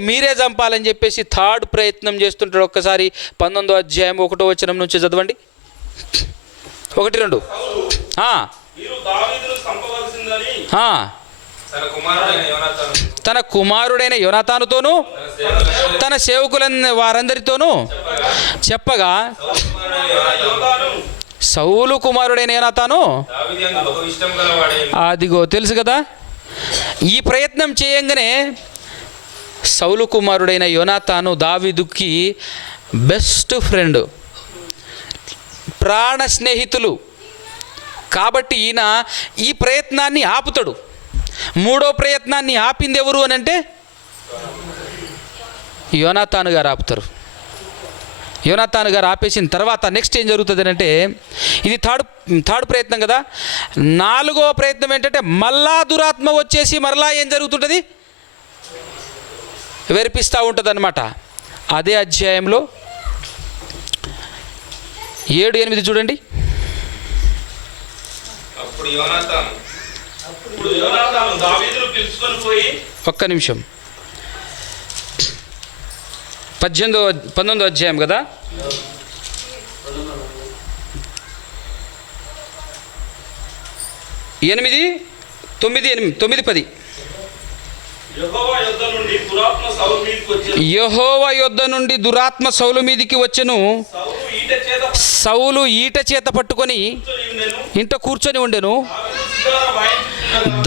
మీరే చంపాలని చెప్పేసి థర్డ్ ప్రయత్నం చేస్తుంటాడు. ఒక్కసారి 19వ అధ్యాయం 1వ వచనం నుంచి చదవండి. 1-2. తన కుమారుడైన యోనాతానుతోనూ తన సేవకులైన వారందరితోనూ చెప్పగా, సౌలు కుమారుడైన యోనాతాను, అదిగో తెలుసు కదా, ఈ ప్రయత్నం చేయంగానే సౌలు కుమారుడైన యోనాతాను దావీదుకి బెస్ట్ ఫ్రెండ్, ప్రాణ స్నేహితులు. కాబట్టి ఈయన ఈ ప్రయత్నాన్ని ఆపుతాడు. మూడో ప్రయత్నాన్ని ఆపింది ఎవరు అని అంటే యోనాతాను గారు ఆపుతారు. యోనాతాను గారు ఆపేసిన తర్వాత నెక్స్ట్ ఏం జరుగుతుంది అంటే, ఇది థర్డ్ ప్రయత్నం కదా. 4వ ప్రయత్నం ఏంటంటే మళ్ళా దురాత్మ వచ్చేసి మరలా ఏం జరుగుతుంటుంది, వెరిపిస్తూ ఉంటుంది అన్నమాట. అదే అధ్యాయంలో 7-8 చూడండి. ఒక్క నిమిషం. 19వ అధ్యాయం కదా, 8, 9, 10. యెహోవా యొద్ద నుండి దురాత్మ సౌలు మీదికి వచ్చెను. సౌలు ఈట చేత పట్టుకొని ఇంట కూర్చొని ఉండెను.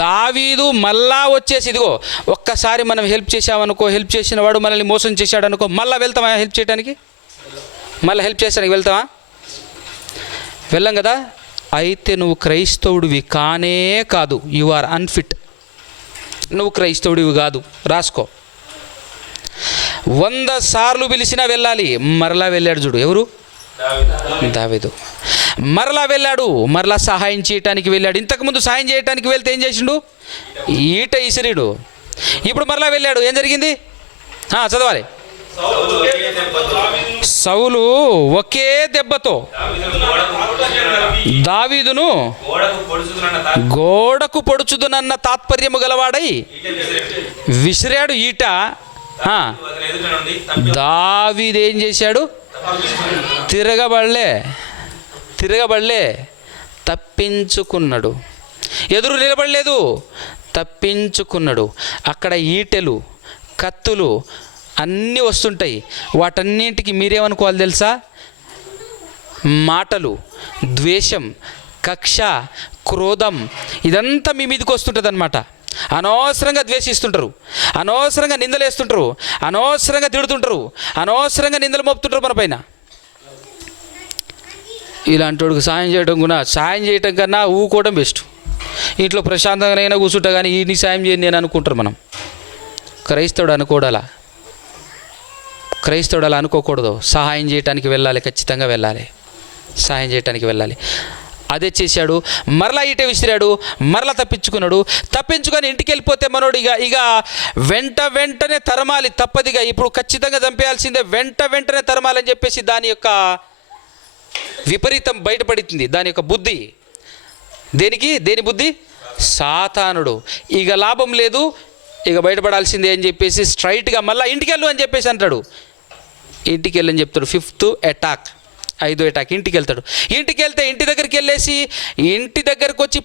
దావీదు మళ్ళా వచ్చేసి, ఇదిగో ఒక్కసారి మనం హెల్ప్ చేసామనుకో, హెల్ప్ చేసిన వాడు మనల్ని మోసం చేశాడు అనుకో, మళ్ళీ వెళ్తామా హెల్ప్ చేయడానికి? మళ్ళీ హెల్ప్ చేసానికి వెళ్తామా? వెళ్ళం కదా. అయితే నువ్వు క్రైస్తవుడివి కానే కాదు, యు ఆర్ అన్ఫిట్. నువ్వు క్రైస్తవుడివి కాదు, రాసుకో. 100 సార్లు పిలిచినా వెళ్ళాలి. మరలా వెళ్ళాడు చూడు, ఎవరు? దావీదు. మరలా వెళ్ళాడు, మరలా సహాయం చేయటానికి వెళ్ళాడు. ఇంతకుముందు సహాయం చేయటానికి వెళ్తే ఏం చేసిండు? ఈట ఇసిరిడు. ఇప్పుడు మరలా వెళ్ళాడు, ఏం జరిగింది? చదవాలి. సౌలు ఒకే దెబ్బతో దావీదును గోడకు పొడుచుదునన్న తాత్పర్యము గలవాడై విసిరాడు ఈట. దావీదు ఏం చేశాడు? తిరగబడలే, తప్పించుకున్నాడు. ఎదురు నిలబడలేదు, తప్పించుకున్నాడు. అక్కడ ఈటెలు, కత్తులు అన్నీ వస్తుంటాయి. వాటన్నింటికి మీరేమనుకోవాలి తెలుసా? మాటలు, ద్వేషం, కక్ష, క్రోధం, ఇదంతా మీ మీదకి వస్తుంటుంది అన్నమాట. అనవసరంగా ద్వేషిస్తుంటారు, అనవసరంగా నిందలేస్తుంటారు, అనవసరంగా తిడుతుంటారు, అనవసరంగా నిందలు మోపుతుంటారు మన పైన. ఇలాంటి వాడికి సాయం చేయటం కన్నా ఊకోవడం బెస్ట్. ఇంట్లో ప్రశాంతంగా కూర్చుంటా, కానీ ఈ సాయం చేయని నేను అనుకుంటారు మనం. క్రైస్తవుడు అలా అనుకోకూడదు. సహాయం చేయటానికి వెళ్ళాలి, ఖచ్చితంగా వెళ్ళాలి, సహాయం చేయటానికి వెళ్ళాలి. అదే చేశాడు. మరలా ఈట విసిరాడు, మరలా తప్పించుకొని ఇంటికి వెళ్ళిపోతే మనోడు ఇక వెంటనే తరమాలి, తప్పదిగా. ఇప్పుడు ఖచ్చితంగా చంపేయాల్సిందే, వెంటనే తరమాలని చెప్పేసి దాని యొక్క విపరీతం బయటపడుతుంది. దాని యొక్క బుద్ధి దేని బుద్ధి? సాతానుడు. ఇక లాభం లేదు, ఇక బయటపడాల్సిందే అని చెప్పేసి స్ట్రైట్గా మళ్ళీ ఇంటికి వెళ్ళు అని చెప్పేసి అంటాడు. ఇంటికి వెళ్ళని చెప్తాడు. 5th అటాక్, 5వ అటాక్. ఇంటికి వెళ్తాడు. ఇంటికి వెళ్తే ఇంటి దగ్గరికి వెళ్ళేసి ఇంటి దగ్గరకు వచ్చి